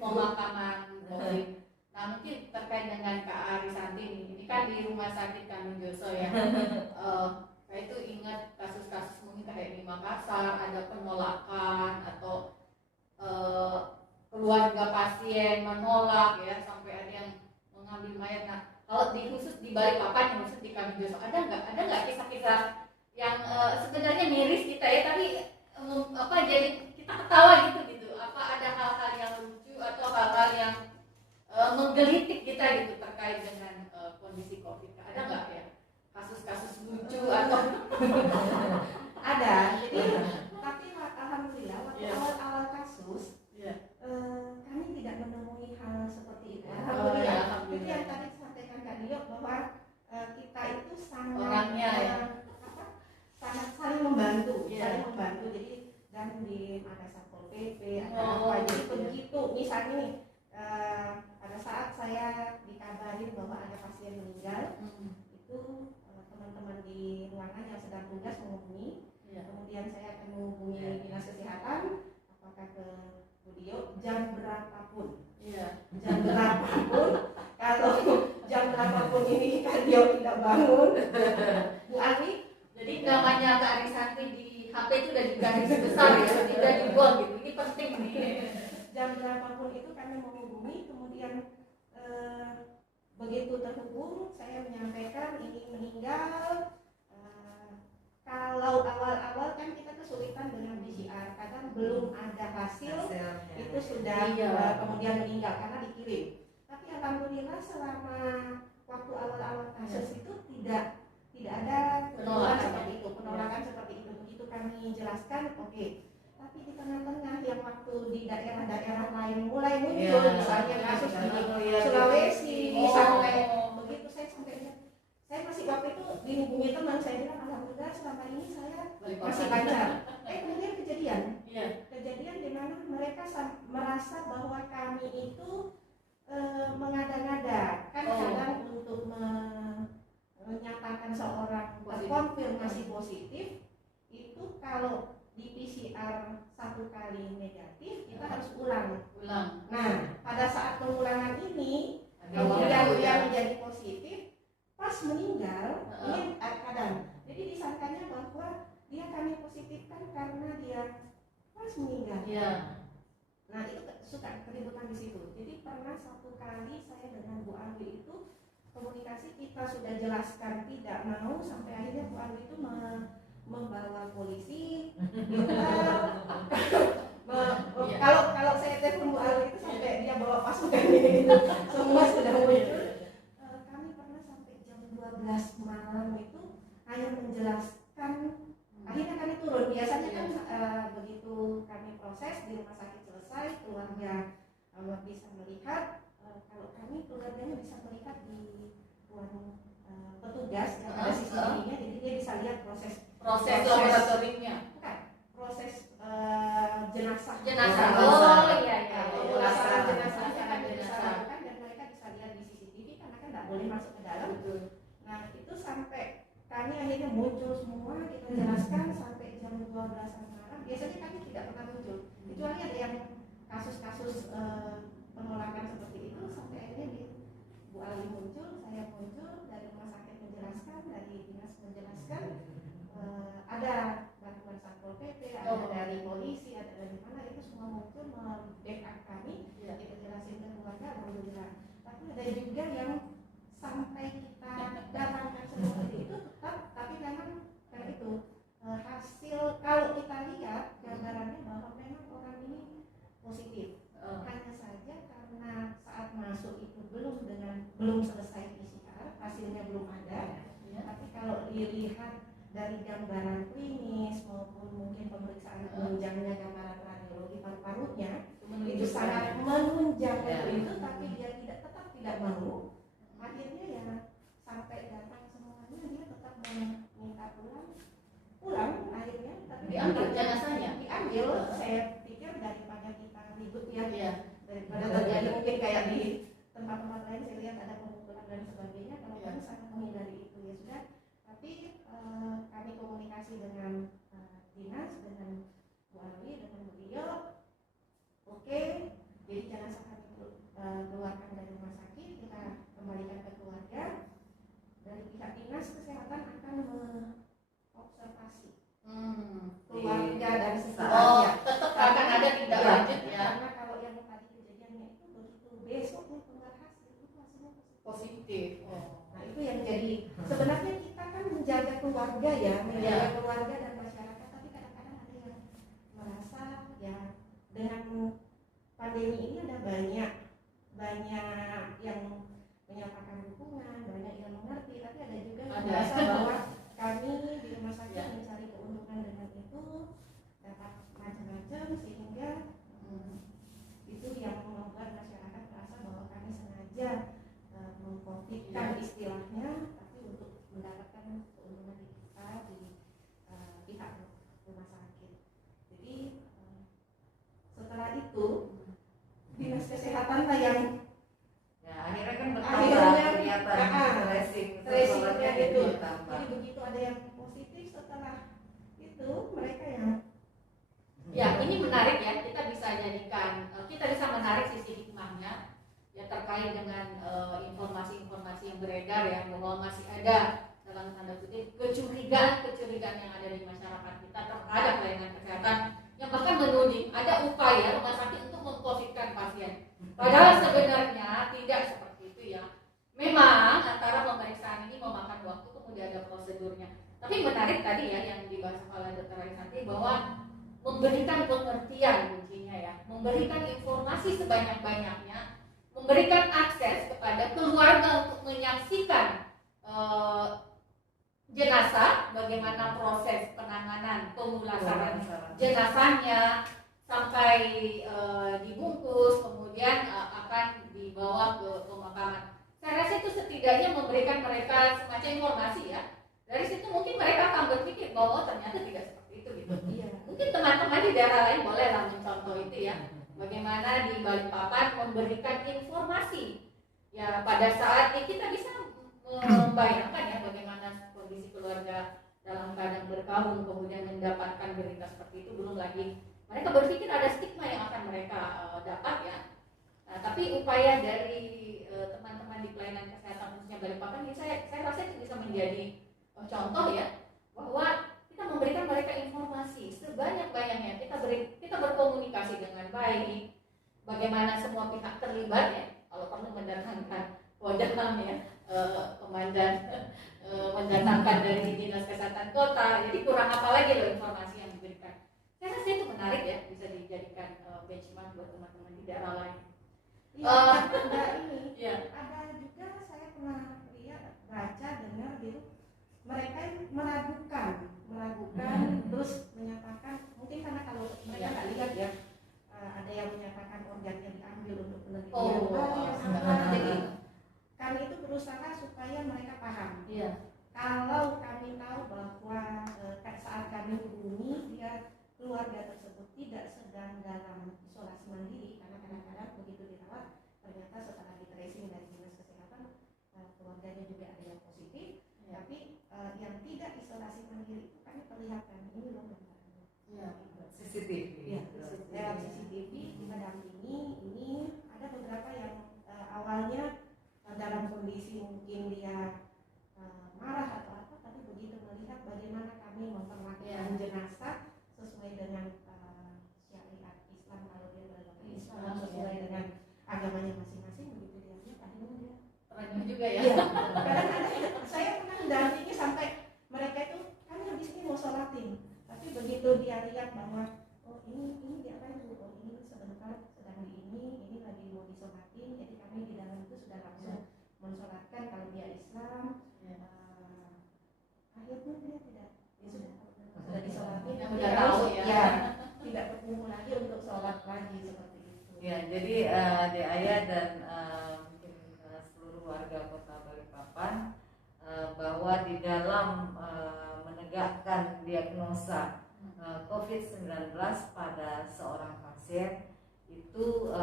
Pemakaman COVID. Nah, mungkin terkait dengan Kak Arisanti ini kan di Rumah Sakit Kanun Joso ya. Saya itu ingat kasus-kasus mungkin kayak di Makassar, ada penolakan atau keluarga pasien menolak ya, sampai ada yang mengambil mayat. Nah, kalau khusus di Balikpapan, khusus di Kanun Joso, ada nggak kisah-kisah yang sebenarnya miris kita ya, tapi jadi kita ketawa gitu. Apa ada hal-hal yang lucu atau hal-hal yang menggelitik kita gitu terkait dengan kondisi COVID? Ada nggak ya kasus-kasus lucu atau ada? Jadi tapi alhamdulillah waktu awal-awal kasus kami tidak menemui hal seperti itu. Alhamdulillah dikabarin bahwa ada pasien meninggal, itu teman-teman di ruangan yang sedang tugas menghubungi. Kemudian saya akan menghubungi dinas kesehatan, apakah ke Budio jam berapapun. Jam berapapun, kalau jam berapapun ini Kardio tidak bangun, Bu Ani. Jadi namanya Kak Arisati di HP itu udah digaris besar ya, tidak dibuang gitu. Ini penting nih. Jam berapapun itu kami menghubungi, kemudian begitu terhubung saya menyampaikan ini meninggal. Kalau awal-awal kan kita kesulitan dengan PCR, kadang belum ada hasil itu sudah kemudian meninggal karena dikirim. Tapi alhamdulillah selama waktu awal-awal kasus itu tidak ada penolakan seperti itu, begitu kami jelaskan, oke. Tapi di tengah-tengah yang waktu di daerah-daerah lain mulai muncul, misalnya kasus di Sulawesi, sampai begitu saya masih waktu itu dihubungi teman, saya bilang alhamdulillah selama ini saya masih lancar. Kemudian kejadian di mana mereka merasa bahwa kami itu mengada-ngada, kan kadang untuk menyatakan seorang terkonfirmasi positif itu kalau di PCR 1 kali negatif kita harus ulang. Nah, pada saat pengulangan ini kemudian dia menjadi positif, pas meninggal ini kadang jadi disangkanya bahwa dia kami positifkan karena dia pas meninggal. Nah, itu suka keributan di situ. Jadi pernah satu kali saya dengan Bu Alwi itu komunikasi, kita sudah jelaskan tidak mau, sampai akhirnya Bu Alwi itu membawa polisi. Kalau saya telepon Bu Alwi itu sampai dia bawa pasukan gitu. Semua sudah muncul. Kami pernah sampai jam 12 malam itu hanya menjelaskan. Akhirnya kami turun. Biasanya kan begitu kami proses di rumah sakit selesai, keluarga bisa melihat. Kalau kami keluarganya bisa melihat di ruang petugas yang ada CCTV-nya, jadi dia bisa lihat proses laboratoriumnya. Bukan, proses jenazah. Pemulasaran jenazahnya akan bisa lakukan dan mereka bisa lihat di CCTV karena kan tidak boleh masuk ke dalam. Nah, itu sampai kami akhirnya muncul semua, kita jelaskan sampai jam 12-an malam. Biasanya kami tidak pernah muncul, kecuali ada yang kasus-kasus penolakan seperti itu, sampai akhirnya Bu Ali muncul, saya muncul, dari rumah sakit menjelaskan, dari dinas menjelaskan, ada bantuan Satpol PP, ada dari polisi, ada dari mana, itu semua muncul membackup kami, kita jelasin ke keluarga, alhamdulillah. Tapi ada juga yang sampai kita datangkan seperti itu tetap, tapi memang kayak itu hasil kalau kita lihat gambarannya bahwa memang orang ini positif. Hanya saja karena saat masuk itu belum selesai PCR, hasilnya belum ada. Tapi kalau dilihat dari gambaran klinis maupun mungkin pemeriksaan penunjangnya, gambaran radiologi paru-parunya itu sangat menunjang itu, tapi dia tetap tidak mau. Akhirnya ya sampai datang semuanya dia tetap meminta pulang akhirnya, tapi diambil jenazahnya. Saya pikir daripada kita ribut daripada terjadi mungkin kayak di tempat-tempat lain, saya lihat ada pemukulan dan sebagainya, kalau kami sangat menghindari itu ya sudah. Tapi kami komunikasi dengan dinas, dengan Bu Ali, dengan Bu Dio, oke, jadi jenazah kami keluarkan dari rumah sakit, kita kembalikan ke keluarga. Dari pihak dinas kesehatan akan mengobservasi keluarga dan sekitarnya. Tetap akan ada tindak lanjut ya. Karena kalau yang tadi kejadiannya itu begitu besoknya keluar hasil itu hasilnya positif. Nah, itu yang jadi sebenarnya kita kan menjaga keluarga ya, menjaga keluarga dan masyarakat, tapi kadang-kadang ada yang merasa ya dengan pandemi ini ada banyak yang menyatakan dukungan, banyak yang mengerti, tapi ada juga yang merasa bahwa kami di rumah sakit mencari keuntungan dengan itu, dapat macam-macam, sehingga itu yang membuat masyarakat merasa bahwa kami sengaja mengkonflikkan istilahnya, tapi untuk mendapatkan keuntungan kita di pihak rumah sakit. Jadi setelah itu dinas kesehatan lah yang akhirnya kan mereka yang Ya, ini menarik ya. Kita bisa jadikan, kita bisa menarik sisi hikmahnya ya terkait dengan informasi-informasi yang beredar ya, bahwa masih ada dalam tanda kutip kecurigaan yang ada di masyarakat kita terhadap pelayanan kesehatan yang bahkan menuding ada upaya rumah sakit untuk mengcovidkan pasien. Padahal sebenarnya tidak seperti itu ya. Memang antara pemeriksaan ini memakan waktu, kemudian ada prosedurnya. Tapi menarik tadi ya yang dibahas oleh Dr. Arisanti bahwa memberikan pengertian kuncinya ya, memberikan informasi sebanyak-banyaknya, memberikan akses kepada keluarga untuk menyaksikan jenazah, bagaimana proses penanganan pemulasaran jenazahnya sampai dibungkus, kemudian akan dibawa ke pemakaman. Saya rasa itu setidaknya memberikan mereka semacam informasi ya. Dari situ mungkin mereka akan berpikir bahwa ternyata tidak seperti itu gitu. iya. Mungkin teman-teman di daerah lain bolehlah mencontoh itu ya. Bagaimana di Balikpapan memberikan informasi ya pada saat kita bisa membayangkan ya bagaimana kondisi keluarga dalam keadaan berkabung kemudian mendapatkan berita seperti itu, belum lagi mereka berpikir ada stigma yang akan mereka dapat ya. Nah, tapi upaya dari teman-teman di pelayanan kesehatan khususnya Balikpapan ini saya rasa itu bisa menjadi contoh ya bahwa kita memberikan mereka informasi sebanyak-banyaknya, kita berkomunikasi dengan baik, bagaimana semua pihak terlibat ya, kalau perlu mendatangkan Kodam ya, komandan mendatangkan dari dinas kesehatan kota, jadi kurang apa lagi loh informasi yang diberikan. Saya rasa itu menarik ya, bisa dijadikan benchmark buat teman-teman di daerah lain. Ada ini, Ya. ada juga saya pernah lihat, baca, dengar gitu, mereka meragukan terus menyatakan, mungkin karena kalau mereka nggak lihat ya, ada yang menyatakan organnya diambil untuk penelitian, jadi kami itu berusaha supaya mereka paham. Iya. Kalau kami tahu bahwa saat kami hubungi dia keluarga tersebut tidak sedang dalam isolasi mandiri, karena kadang-kadang begitu dirawat ternyata setelah di tracing dari dinas kesehatan keluarganya juga ada yang positif, tapi yang tidak isolasi mandiri itu kami perlihatkan ini loh gambarnya. CCTV. Ya, lewat CCTV kita dampingi. Ini ada beberapa yang awalnya dalam kondisi mungkin dia marah atau apa, tapi begitu melihat bagaimana kami memperlakukan jenazah sesuai dengan syariat Islam, kalau dia beragama Islam sesuai dengan agamanya masing-masing, begitu dia lihat akhirnya dia Terenyuh juga ya. iya. Kadang-kadang saya pernah mendampingi sampai mereka itu kami habis ini mau sholatin, tapi begitu dia lihat bahwa oh ini diapain Bu, oh ini sebentar sedang di ini lagi mau disolatin, jadi kami di dalam itu sudah langsung mensolatkan kalau dia Islam. Akhirnya dia tidak, sudah disolatin, Udah tahu ya. tidak berkumpul lagi untuk sholat lagi seperti itu. Ya, jadi Dek Aya dan mungkin seluruh warga Kota Balikpapan bahwa di dalam menegakkan diagnosa COVID-19 pada seorang pasien itu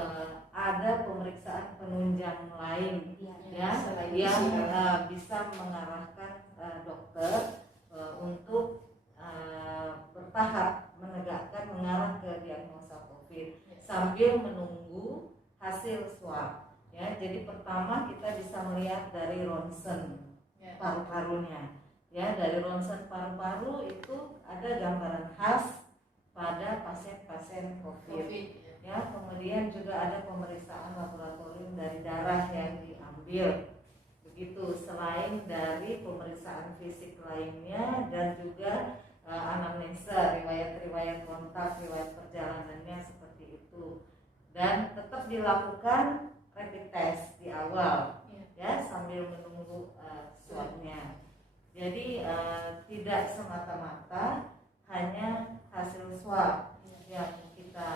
ada pemeriksaan penunjang lain ya yang bisa mengarahkan dokter untuk bertahap mengarah ke diagnosa COVID sambil menunggu hasil swab ya. Jadi pertama kita bisa melihat dari ronsen paru-parunya ya. Dari ronsen paru-paru itu ada gambaran khas pada pasien-pasien COVID ya. Kemudian juga ada pemeriksaan laboratorium dari darah yang diambil begitu, selain dari pemeriksaan fisik lainnya dan juga anamnesa, riwayat kontak, riwayat perjalanannya seperti itu, dan tetap dilakukan rapid test di awal ya sambil menunggu swabnya. Jadi tidak semata-mata hanya hasil swab yang kita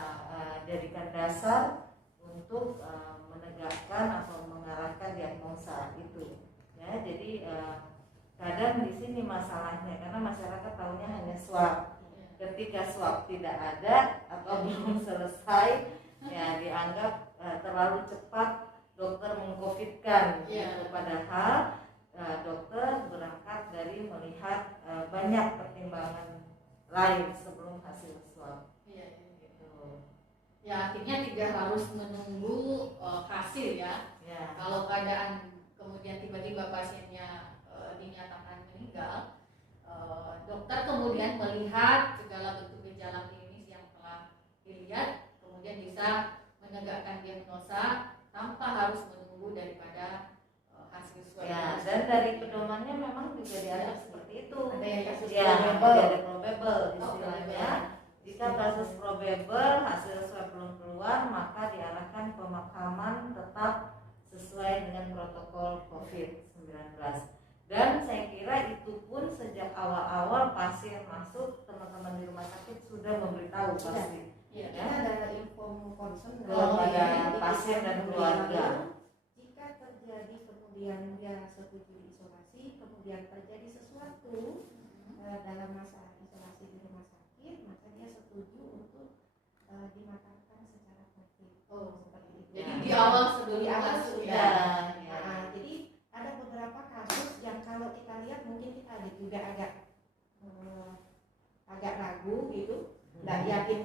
jadikan dasar untuk menegakkan atau mengarahkan diagnosa itu ya. Jadi kadang di sini masalahnya karena masyarakat tahunya hanya swab. Ketika swab tidak ada atau belum selesai ya dianggap terlalu cepat dokter mengcovidkan gitu. Padahal dokter berangkat dari melihat banyak pertimbangan lain sebelum hasil swab. Iya, iya, iya. Gitu. Ya artinya tidak harus menunggu hasil ya. Ya. Kalau keadaan kemudian tiba-tiba pasiennya dinyatakan meninggal, dokter kemudian melihat segala bentuk gejala klinis yang telah dilihat, kemudian bisa menegakkan diagnosa tanpa harus menunggu daripada hasil swab. Ya, dan dari pedomannya memang juga diatur seperti itu. Ada yang kasus Ya, probable. ada probable istilahnya. Jika kasus probable hasil swab belum keluar, maka diarahkan pemakaman tetap sesuai dengan protokol COVID-19. Dan saya kira itu pun sejak awal-awal pasien masuk, teman-teman di rumah sakit sudah memberitahu pasti. Iya. Kita ada info concern Kepada pasien dan keluarga. Jika terjadi kemudian dia setuju isolasi, kemudian terjadi sesuatu dalam masa isolasi di rumah sakit, maka dia setuju untuk dimakamkan secara COVID. Seperti itu. Jadi di awal sebelum Di awal masuk sudah. ya. Ya. Nah, jadi ada beberapa kasus yang kalau kita lihat mungkin kita ada juga agak ragu gitu, nggak yakin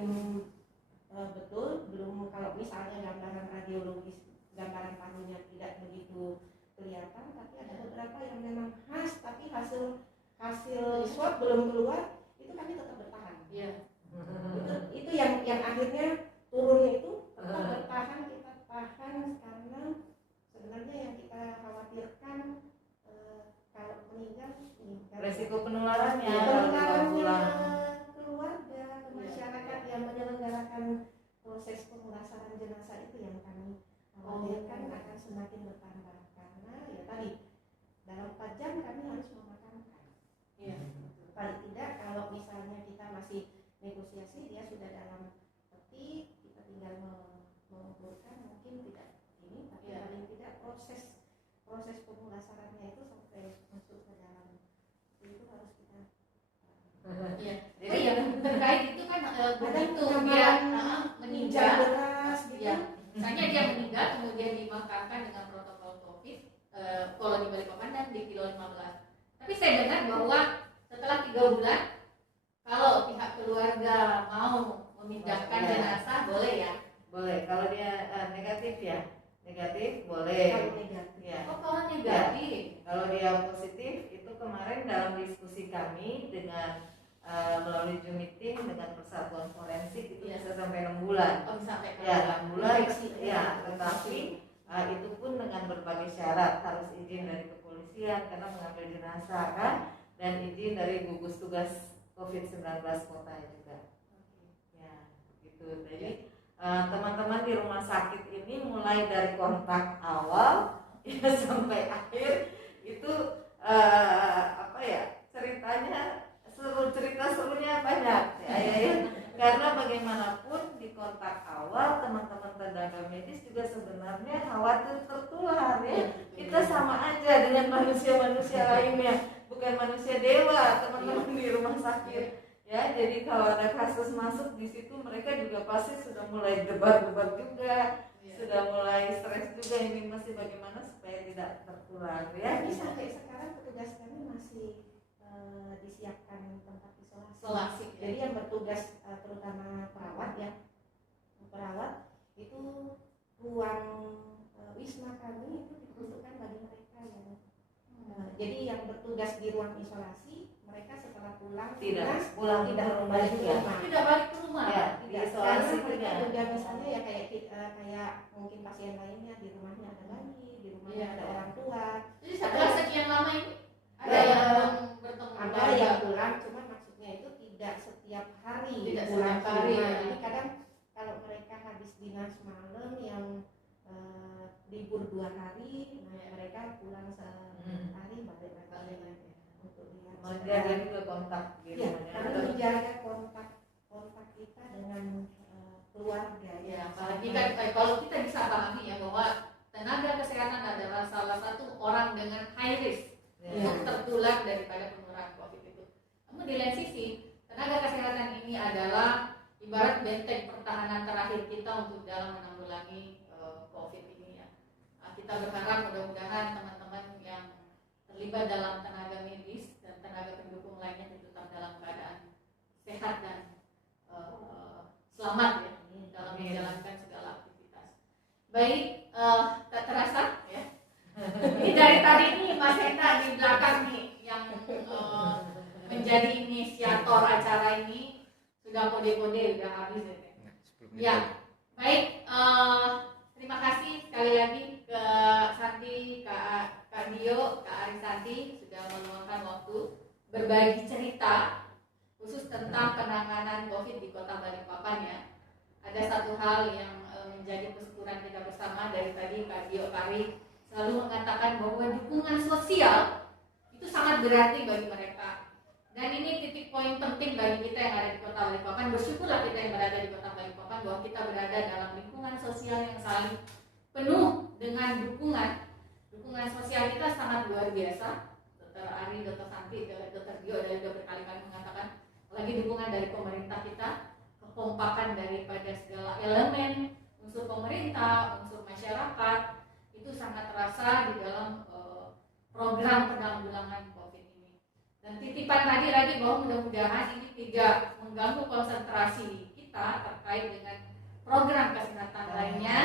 betul, belum kalau misalnya gambaran radiologis, gambaran parunya tidak begitu kelihatan, tapi ada beberapa yang memang khas, tapi hasil swab belum keluar, itu kami tetap bertahan. Iya. Itu yang akhirnya turun itu tetap bertahan, kita tahan karena sebenarnya yang kita khawatirkan kalau meninggal Resiko penularannya penularannya keluarga, ke masyarakat yang menyelenggarakan proses pemulasaran jenazah itu yang kami khawatirkan akan semakin bertambah karena ya tadi dalam 4 jam kami harus memakamkan. Iya. Paling tidak kalau misalnya kita masih negosiasi, dia sudah dalam peti, kita tinggal menguburkan, mungkin tidak ini, tapi Ya. paling tidak proses pemulasarannya itu sampai masuk ke dalam itu harus kita Iya. Jadi Oh iya, terkait itu kan begitu dia meninggal, beras gitu. ya, misalnya dia meninggal kemudian dimakamkan dengan protokol COVID, kalau di Balikpapan dan di Kilo 15. Tapi saya dengar bahwa setelah 3 bulan, kalau pihak keluarga mau memindahkan Ya. jenazah boleh ya. boleh. Kalau dia negatif ya, negatif boleh. Kalau negatif. Ya. Oh kalau negatif, Kalau dia positif, itu kemarin dalam diskusi kami dengan melalui Zoom meeting dengan Persatuan Forensik itu Ya. bisa sampai 6 bulan. kalau sampai Ya, 6 bulan. Infeksi. Ya, tetapi itu pun dengan berbagai syarat, harus izin dari kepolisian karena mengambil jenazah kan, dan izin dari gugus tugas COVID-19 kota juga. Ya, gitu. Jadi teman-teman di rumah sakit ini mulai dari kontak awal ya sampai akhir itu ceritanya serunya banyak ya. Karena bagaimanapun di kontak awal teman-teman tenaga medis juga sebenarnya khawatir tertular ya. Kita sama aja dengan manusia-manusia lainnya, bukan manusia dewa teman-teman di rumah sakit. Ya, jadi kalau ada kasus masuk di situ mereka juga pasti sudah mulai debar-debar juga, sudah mulai stres juga, ini masih bagaimana supaya tidak tertular ya. Jadi sampai sekarang petugas kami masih disiapkan tempat isolasi. isolasi. Jadi yang bertugas terutama perawat ya, perawat itu ruang wisma kami itu diperuntukkan bagi mereka yang jadi yang bertugas di ruang isolasi, mereka setelah pulang Tidak dinas, pulang tidak ke rumah kembali ke juga. rumah. Tidak balik ke rumah. Ya, Tidak, diisolasi karena mereka juga. juga misalnya ya kayak mungkin pasien lainnya di rumahnya ada bayi, di rumahnya Iya. ada orang tua, Jadi setelah sekian lama ini ada Ya. yang belum bertemu ada keluarga. yang pulang, cuman maksudnya itu tidak setiap hari Tidak pulang setiap ke hari, rumah. ya. Jadi kadang kalau mereka habis dinas malam yang libur 2 hari, nah mereka pulang sehari balik lagi untuk lihat. Menjaga juga kontak gitu Ya, kami menjaga kontak kita dengan keluarga. Ya, apalagi kan kalau kita bisa pahami ya bahwa tenaga kesehatan adalah salah satu orang dengan high risk Ya. untuk tertular daripada penularan COVID itu. Namun di lain sisi, tenaga kesehatan ini adalah ibarat benteng pertahanan terakhir kita untuk dalam menanggulangi COVID ini ya. Kita berharap mudah-mudahan teman-teman yang terlibat dalam tenaga medis dan tenaga pendukung lainnya tetap dalam keadaan sehat menjadi inisiator acara ini sudah kode-kode udah habis ya. Ya, baik. Terima kasih sekali lagi ke Santi, Kak Dio, Kak Arisanti sudah meluangkan waktu berbagi cerita khusus tentang penanganan COVID di Kota Balikpapan ya. Ada satu hal yang menjadi kesyukuran kita bersama dari tadi Kak Dio, Kak Ari selalu mengatakan bahwa dukungan sosial itu sangat berarti bagi mereka. Dan ini titik poin penting bagi kita yang ada di Kota Balikpapan. Bersyukurlah kita yang berada di Kota Balikpapan bahwa kita berada dalam lingkungan sosial yang saling penuh dengan dukungan. Dukungan sosial kita sangat luar biasa. Dr. Ari, Dr. Santi, Dr. Dio sudah berkali-kali mengatakan, lagi dukungan dari pemerintah kita, kekompakan daripada segala elemen, unsur pemerintah, unsur masyarakat, itu sangat terasa di dalam program penanggulangan COVID ini. Dan titipan tadi lagi bahwa mudah-mudahan ini tidak mengganggu konsentrasi kita terkait dengan program kesehatan lainnya.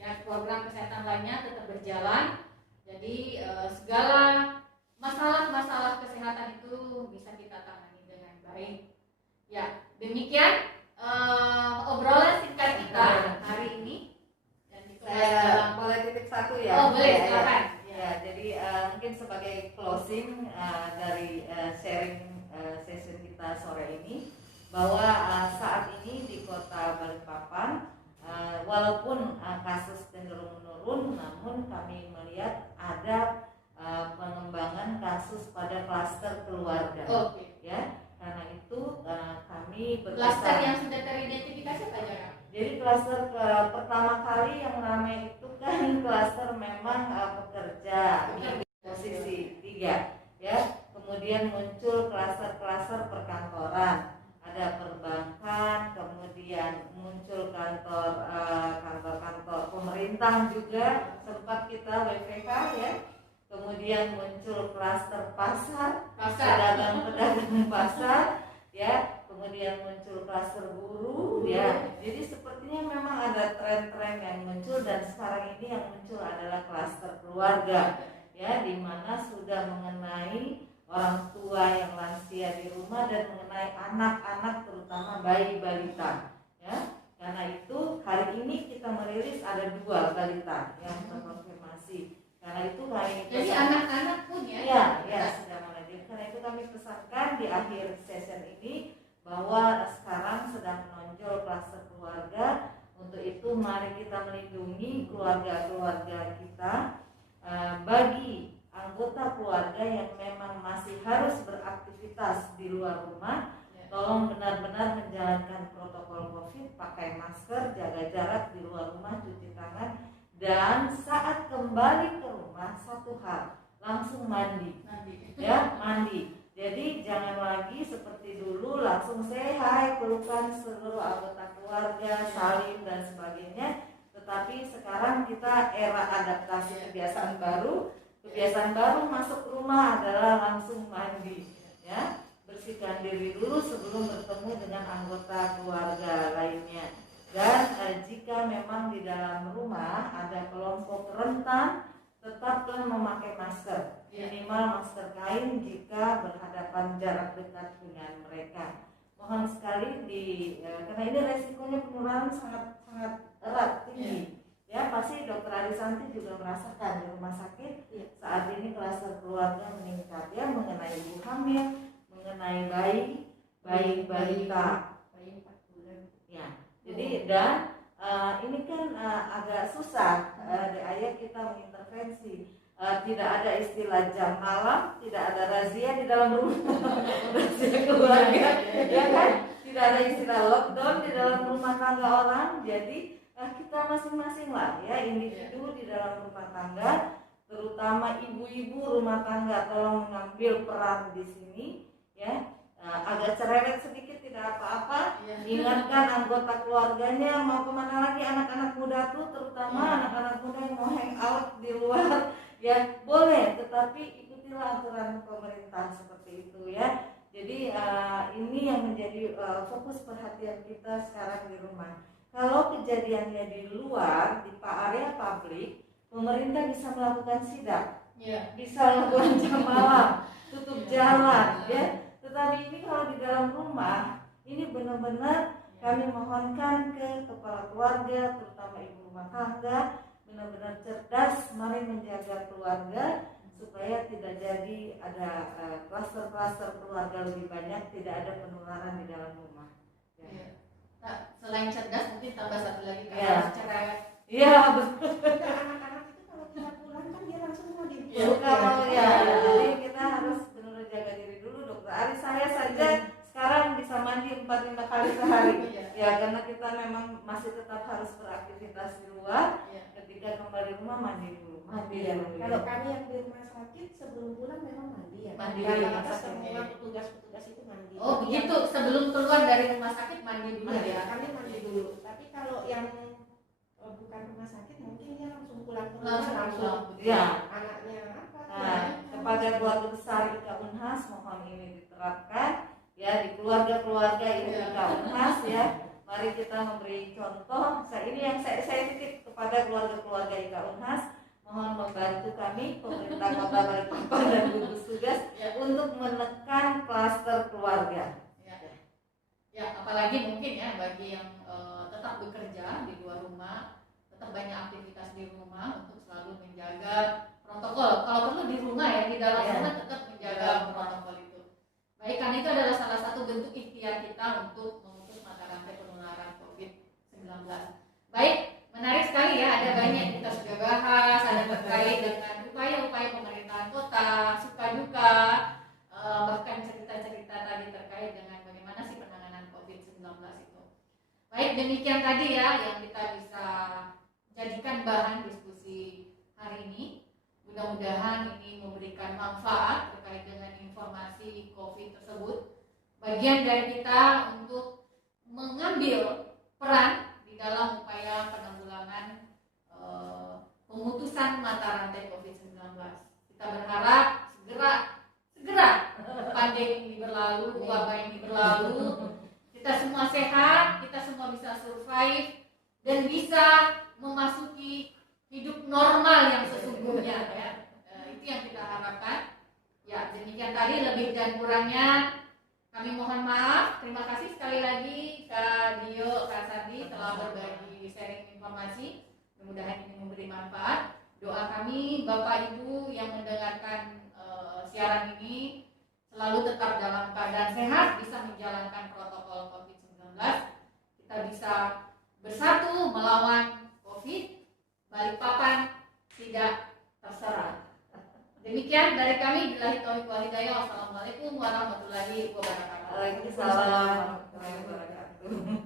Ya, program kesehatan lainnya tetap berjalan. Jadi segala masalah-masalah kesehatan itu bisa kita tangani dengan baik. Ya, demikian obrolan singkat kita hari ini. Dan Saya boleh titip satu ya? Oh boleh, silakan. Ya, jadi mungkin sebagai closing dari sharing session kita sore ini, bahwa saat ini di Kota Balikpapan walaupun kasus cenderung menurun, namun kami melihat ada pengembangan kasus pada klaster keluarga. Ya, karena itu kami klaster yang sudah teridentifikasi apa aja? Jadi klaster pertama kali yang ramai itu kan klaster memang pekerja di posisi 3 ya. Kemudian muncul klaster-klaster perkantoran, ada perbankan, kemudian muncul kantor-kantor pemerintah juga, sempat kita WFH ya. Kemudian muncul klaster pasar, pedagang pasar ya. Kemudian muncul klaster buruh ya. Jadi sepertinya memang ada tren-tren yang muncul, dan sekarang ini yang muncul adalah klaster keluarga ya, di mana sudah mengenai orang tua yang lansia di rumah dan mengenai anak-anak, terutama bayi balita ya. Karena itu hari ini kita merilis ada 2 balita yang terkonfirmasi. Karena itu kami jadi anak-anak punya ya sudah menjadi. Karena itu kami pesankan di akhir session ini bahwa sekarang sedang menonjol klaster keluarga. Untuk itu mari kita melindungi keluarga-keluarga kita. Bagi anggota keluarga yang memang masih harus beraktivitas di luar rumah, tolong benar-benar menjalankan protokol COVID, pakai masker, jaga jarak di luar rumah, cuci tangan, dan saat kembali ke rumah satu hal, langsung mandi. Ya, mandi. Jadi jangan lagi seperti dulu langsung say hi, pelukan seluruh anggota keluarga, salim dan sebagainya. Tetapi sekarang kita era adaptasi kebiasaan baru. Kebiasaan baru masuk rumah adalah langsung mandi, ya. Bersihkan diri dulu sebelum bertemu dengan anggota keluarga lainnya. Dan jika memang di dalam rumah ada kelompok rentan, tetaplah memakai masker, minimal masker kain jika berhadapan jarak dekat dengan mereka. Mohon sekali karena ini resikonya penularan sangat erat, tinggi. Ya, pasti Dr. Arisanti juga merasakan di rumah sakit saat ini klaster keluarga meningkat ya, mengenai ibu hamil, mengenai bayi balita, bayi 4 bulan. Ya, jadi dan ini kan agak susah ayah kita mengintervensi. Tidak ada istilah jam malam, tidak ada razia di dalam rumah, razia keluarga, ya kan? Tidak ada istilah lockdown di dalam rumah tangga orang. Jadi kita masing-masing lah ya, individu di dalam rumah tangga, terutama ibu-ibu rumah tangga, tolong mengambil peran di sini ya. Agak cerewet sedikit tidak apa-apa, ingatkan anggota keluarganya mau kemana lagi, anak-anak muda tuh terutama anak-anak muda yang mau hang out di luar ya boleh, tetapi ikutilah aturan pemerintah seperti itu ya. Jadi ini yang menjadi fokus perhatian kita sekarang di rumah. Kalau kejadiannya di luar, di area publik, pemerintah bisa melakukan sidak, bisa melakukan jam malam, tutup jalan ya. Tetapi ini kalau di dalam rumah, ini benar-benar kami mohonkan ke kepala keluarga, terutama ibu rumah tangga, benar-benar cerdas, mari menjaga keluarga supaya tidak jadi ada kluster-kluster keluarga lebih banyak, tidak ada penularan di dalam rumah. Ya. Nah, selain cerdas mungkin tambah satu lagi Ya. harus cerewet. Iya, betul. Anak-anak itu kalau kita pulang kan dia langsung mau Iya. dibuat. Kalau ya, jadi kita harus benar-benar jaga diri dulu, dokter Ari. Saya saja sekarang bisa mandi 4-5 kali sehari. Iya. Ya, karena kita memang masih tetap harus beraktivitas di luar. Iya. Ketika kembali rumah mandi dulu. Mandi Iya. dulu. Kalau kami yang di rumah sakit sebelum pulang memang mandi ya. Mandi Dan di rumah rata-rata sakit, semua ya. petugas-petugas itu mandi. Oh begitu, sebelum keluar dari rumah sakit mandi dulu Mandi, ya. kami mandi dulu. Tapi kalau yang bukan rumah sakit mungkin dia langsung pulang ke rumah Langsung langsung pulang. Ya. anaknya apa? Nah, kepada keluarga besar IKA Unhas mohon ini diterapkan ya di keluarga-keluarga ini Ya. IKA Unhas ya. Mari kita memberi contoh. Ini yang saya titip kepada keluarga-keluarga IKA Unhas, mohon membantu kami pemerintah Kota Balikpapan dan gugus tugas Ya. untuk menekan klaster keluarga. Ya, apalagi mungkin ya bagi yang tetap bekerja di luar rumah, tetap banyak aktivitas di rumah untuk selalu menjaga protokol. Kalau perlu di rumah ya, di dalam Ya. rumah tetap menjaga protokol itu. Baik, karena itu adalah salah satu bentuk ikhtiar kita untuk memutus mata rantai penularan COVID-19. Baik, menarik sekali ya, ada banyak yang kita sudah bahas, ada terkait dengan upaya-upaya pemerintahan kota, suka duka, bahkan cerita-cerita tadi terkait dengan bagaimana sih penanganan COVID-19 itu. Baik, demikian tadi ya yang kita bisa jadikan bahan diskusi hari ini. Mudah-mudahan ini memberikan manfaat terkait dengan informasi COVID tersebut. Bagian dari kita untuk mengambil peran di dalam upaya penanggulangan pemutusan mata rantai COVID-19. Kita berharap segera pandemi ini berlalu, wabah ini berlalu, kita semua sehat, kita semua bisa survive dan bisa memasuki hidup normal yang sesungguhnya ya. Itu yang kita harapkan. Ya, demikian tadi lebih dan kurangnya kami mohon maaf. Terima kasih sekali lagi Kak Dio, Kak Sardi telah berbagi sharing informasi. Mudah-mudahan ini memberi manfaat. Doa kami Bapak Ibu yang mendengarkan siaran ini selalu tetap dalam keadaan sehat, bisa menjalankan protokol COVID-19. Kita bisa bersatu melawan COVID. Balikpapan tidak terserah. Demikian dari kami. Billahi taufiq wal hidayah. Wassalamualaikum warahmatullahi wabarakatuh. Waalaikumsalam warahmatullahi wabarakatuh.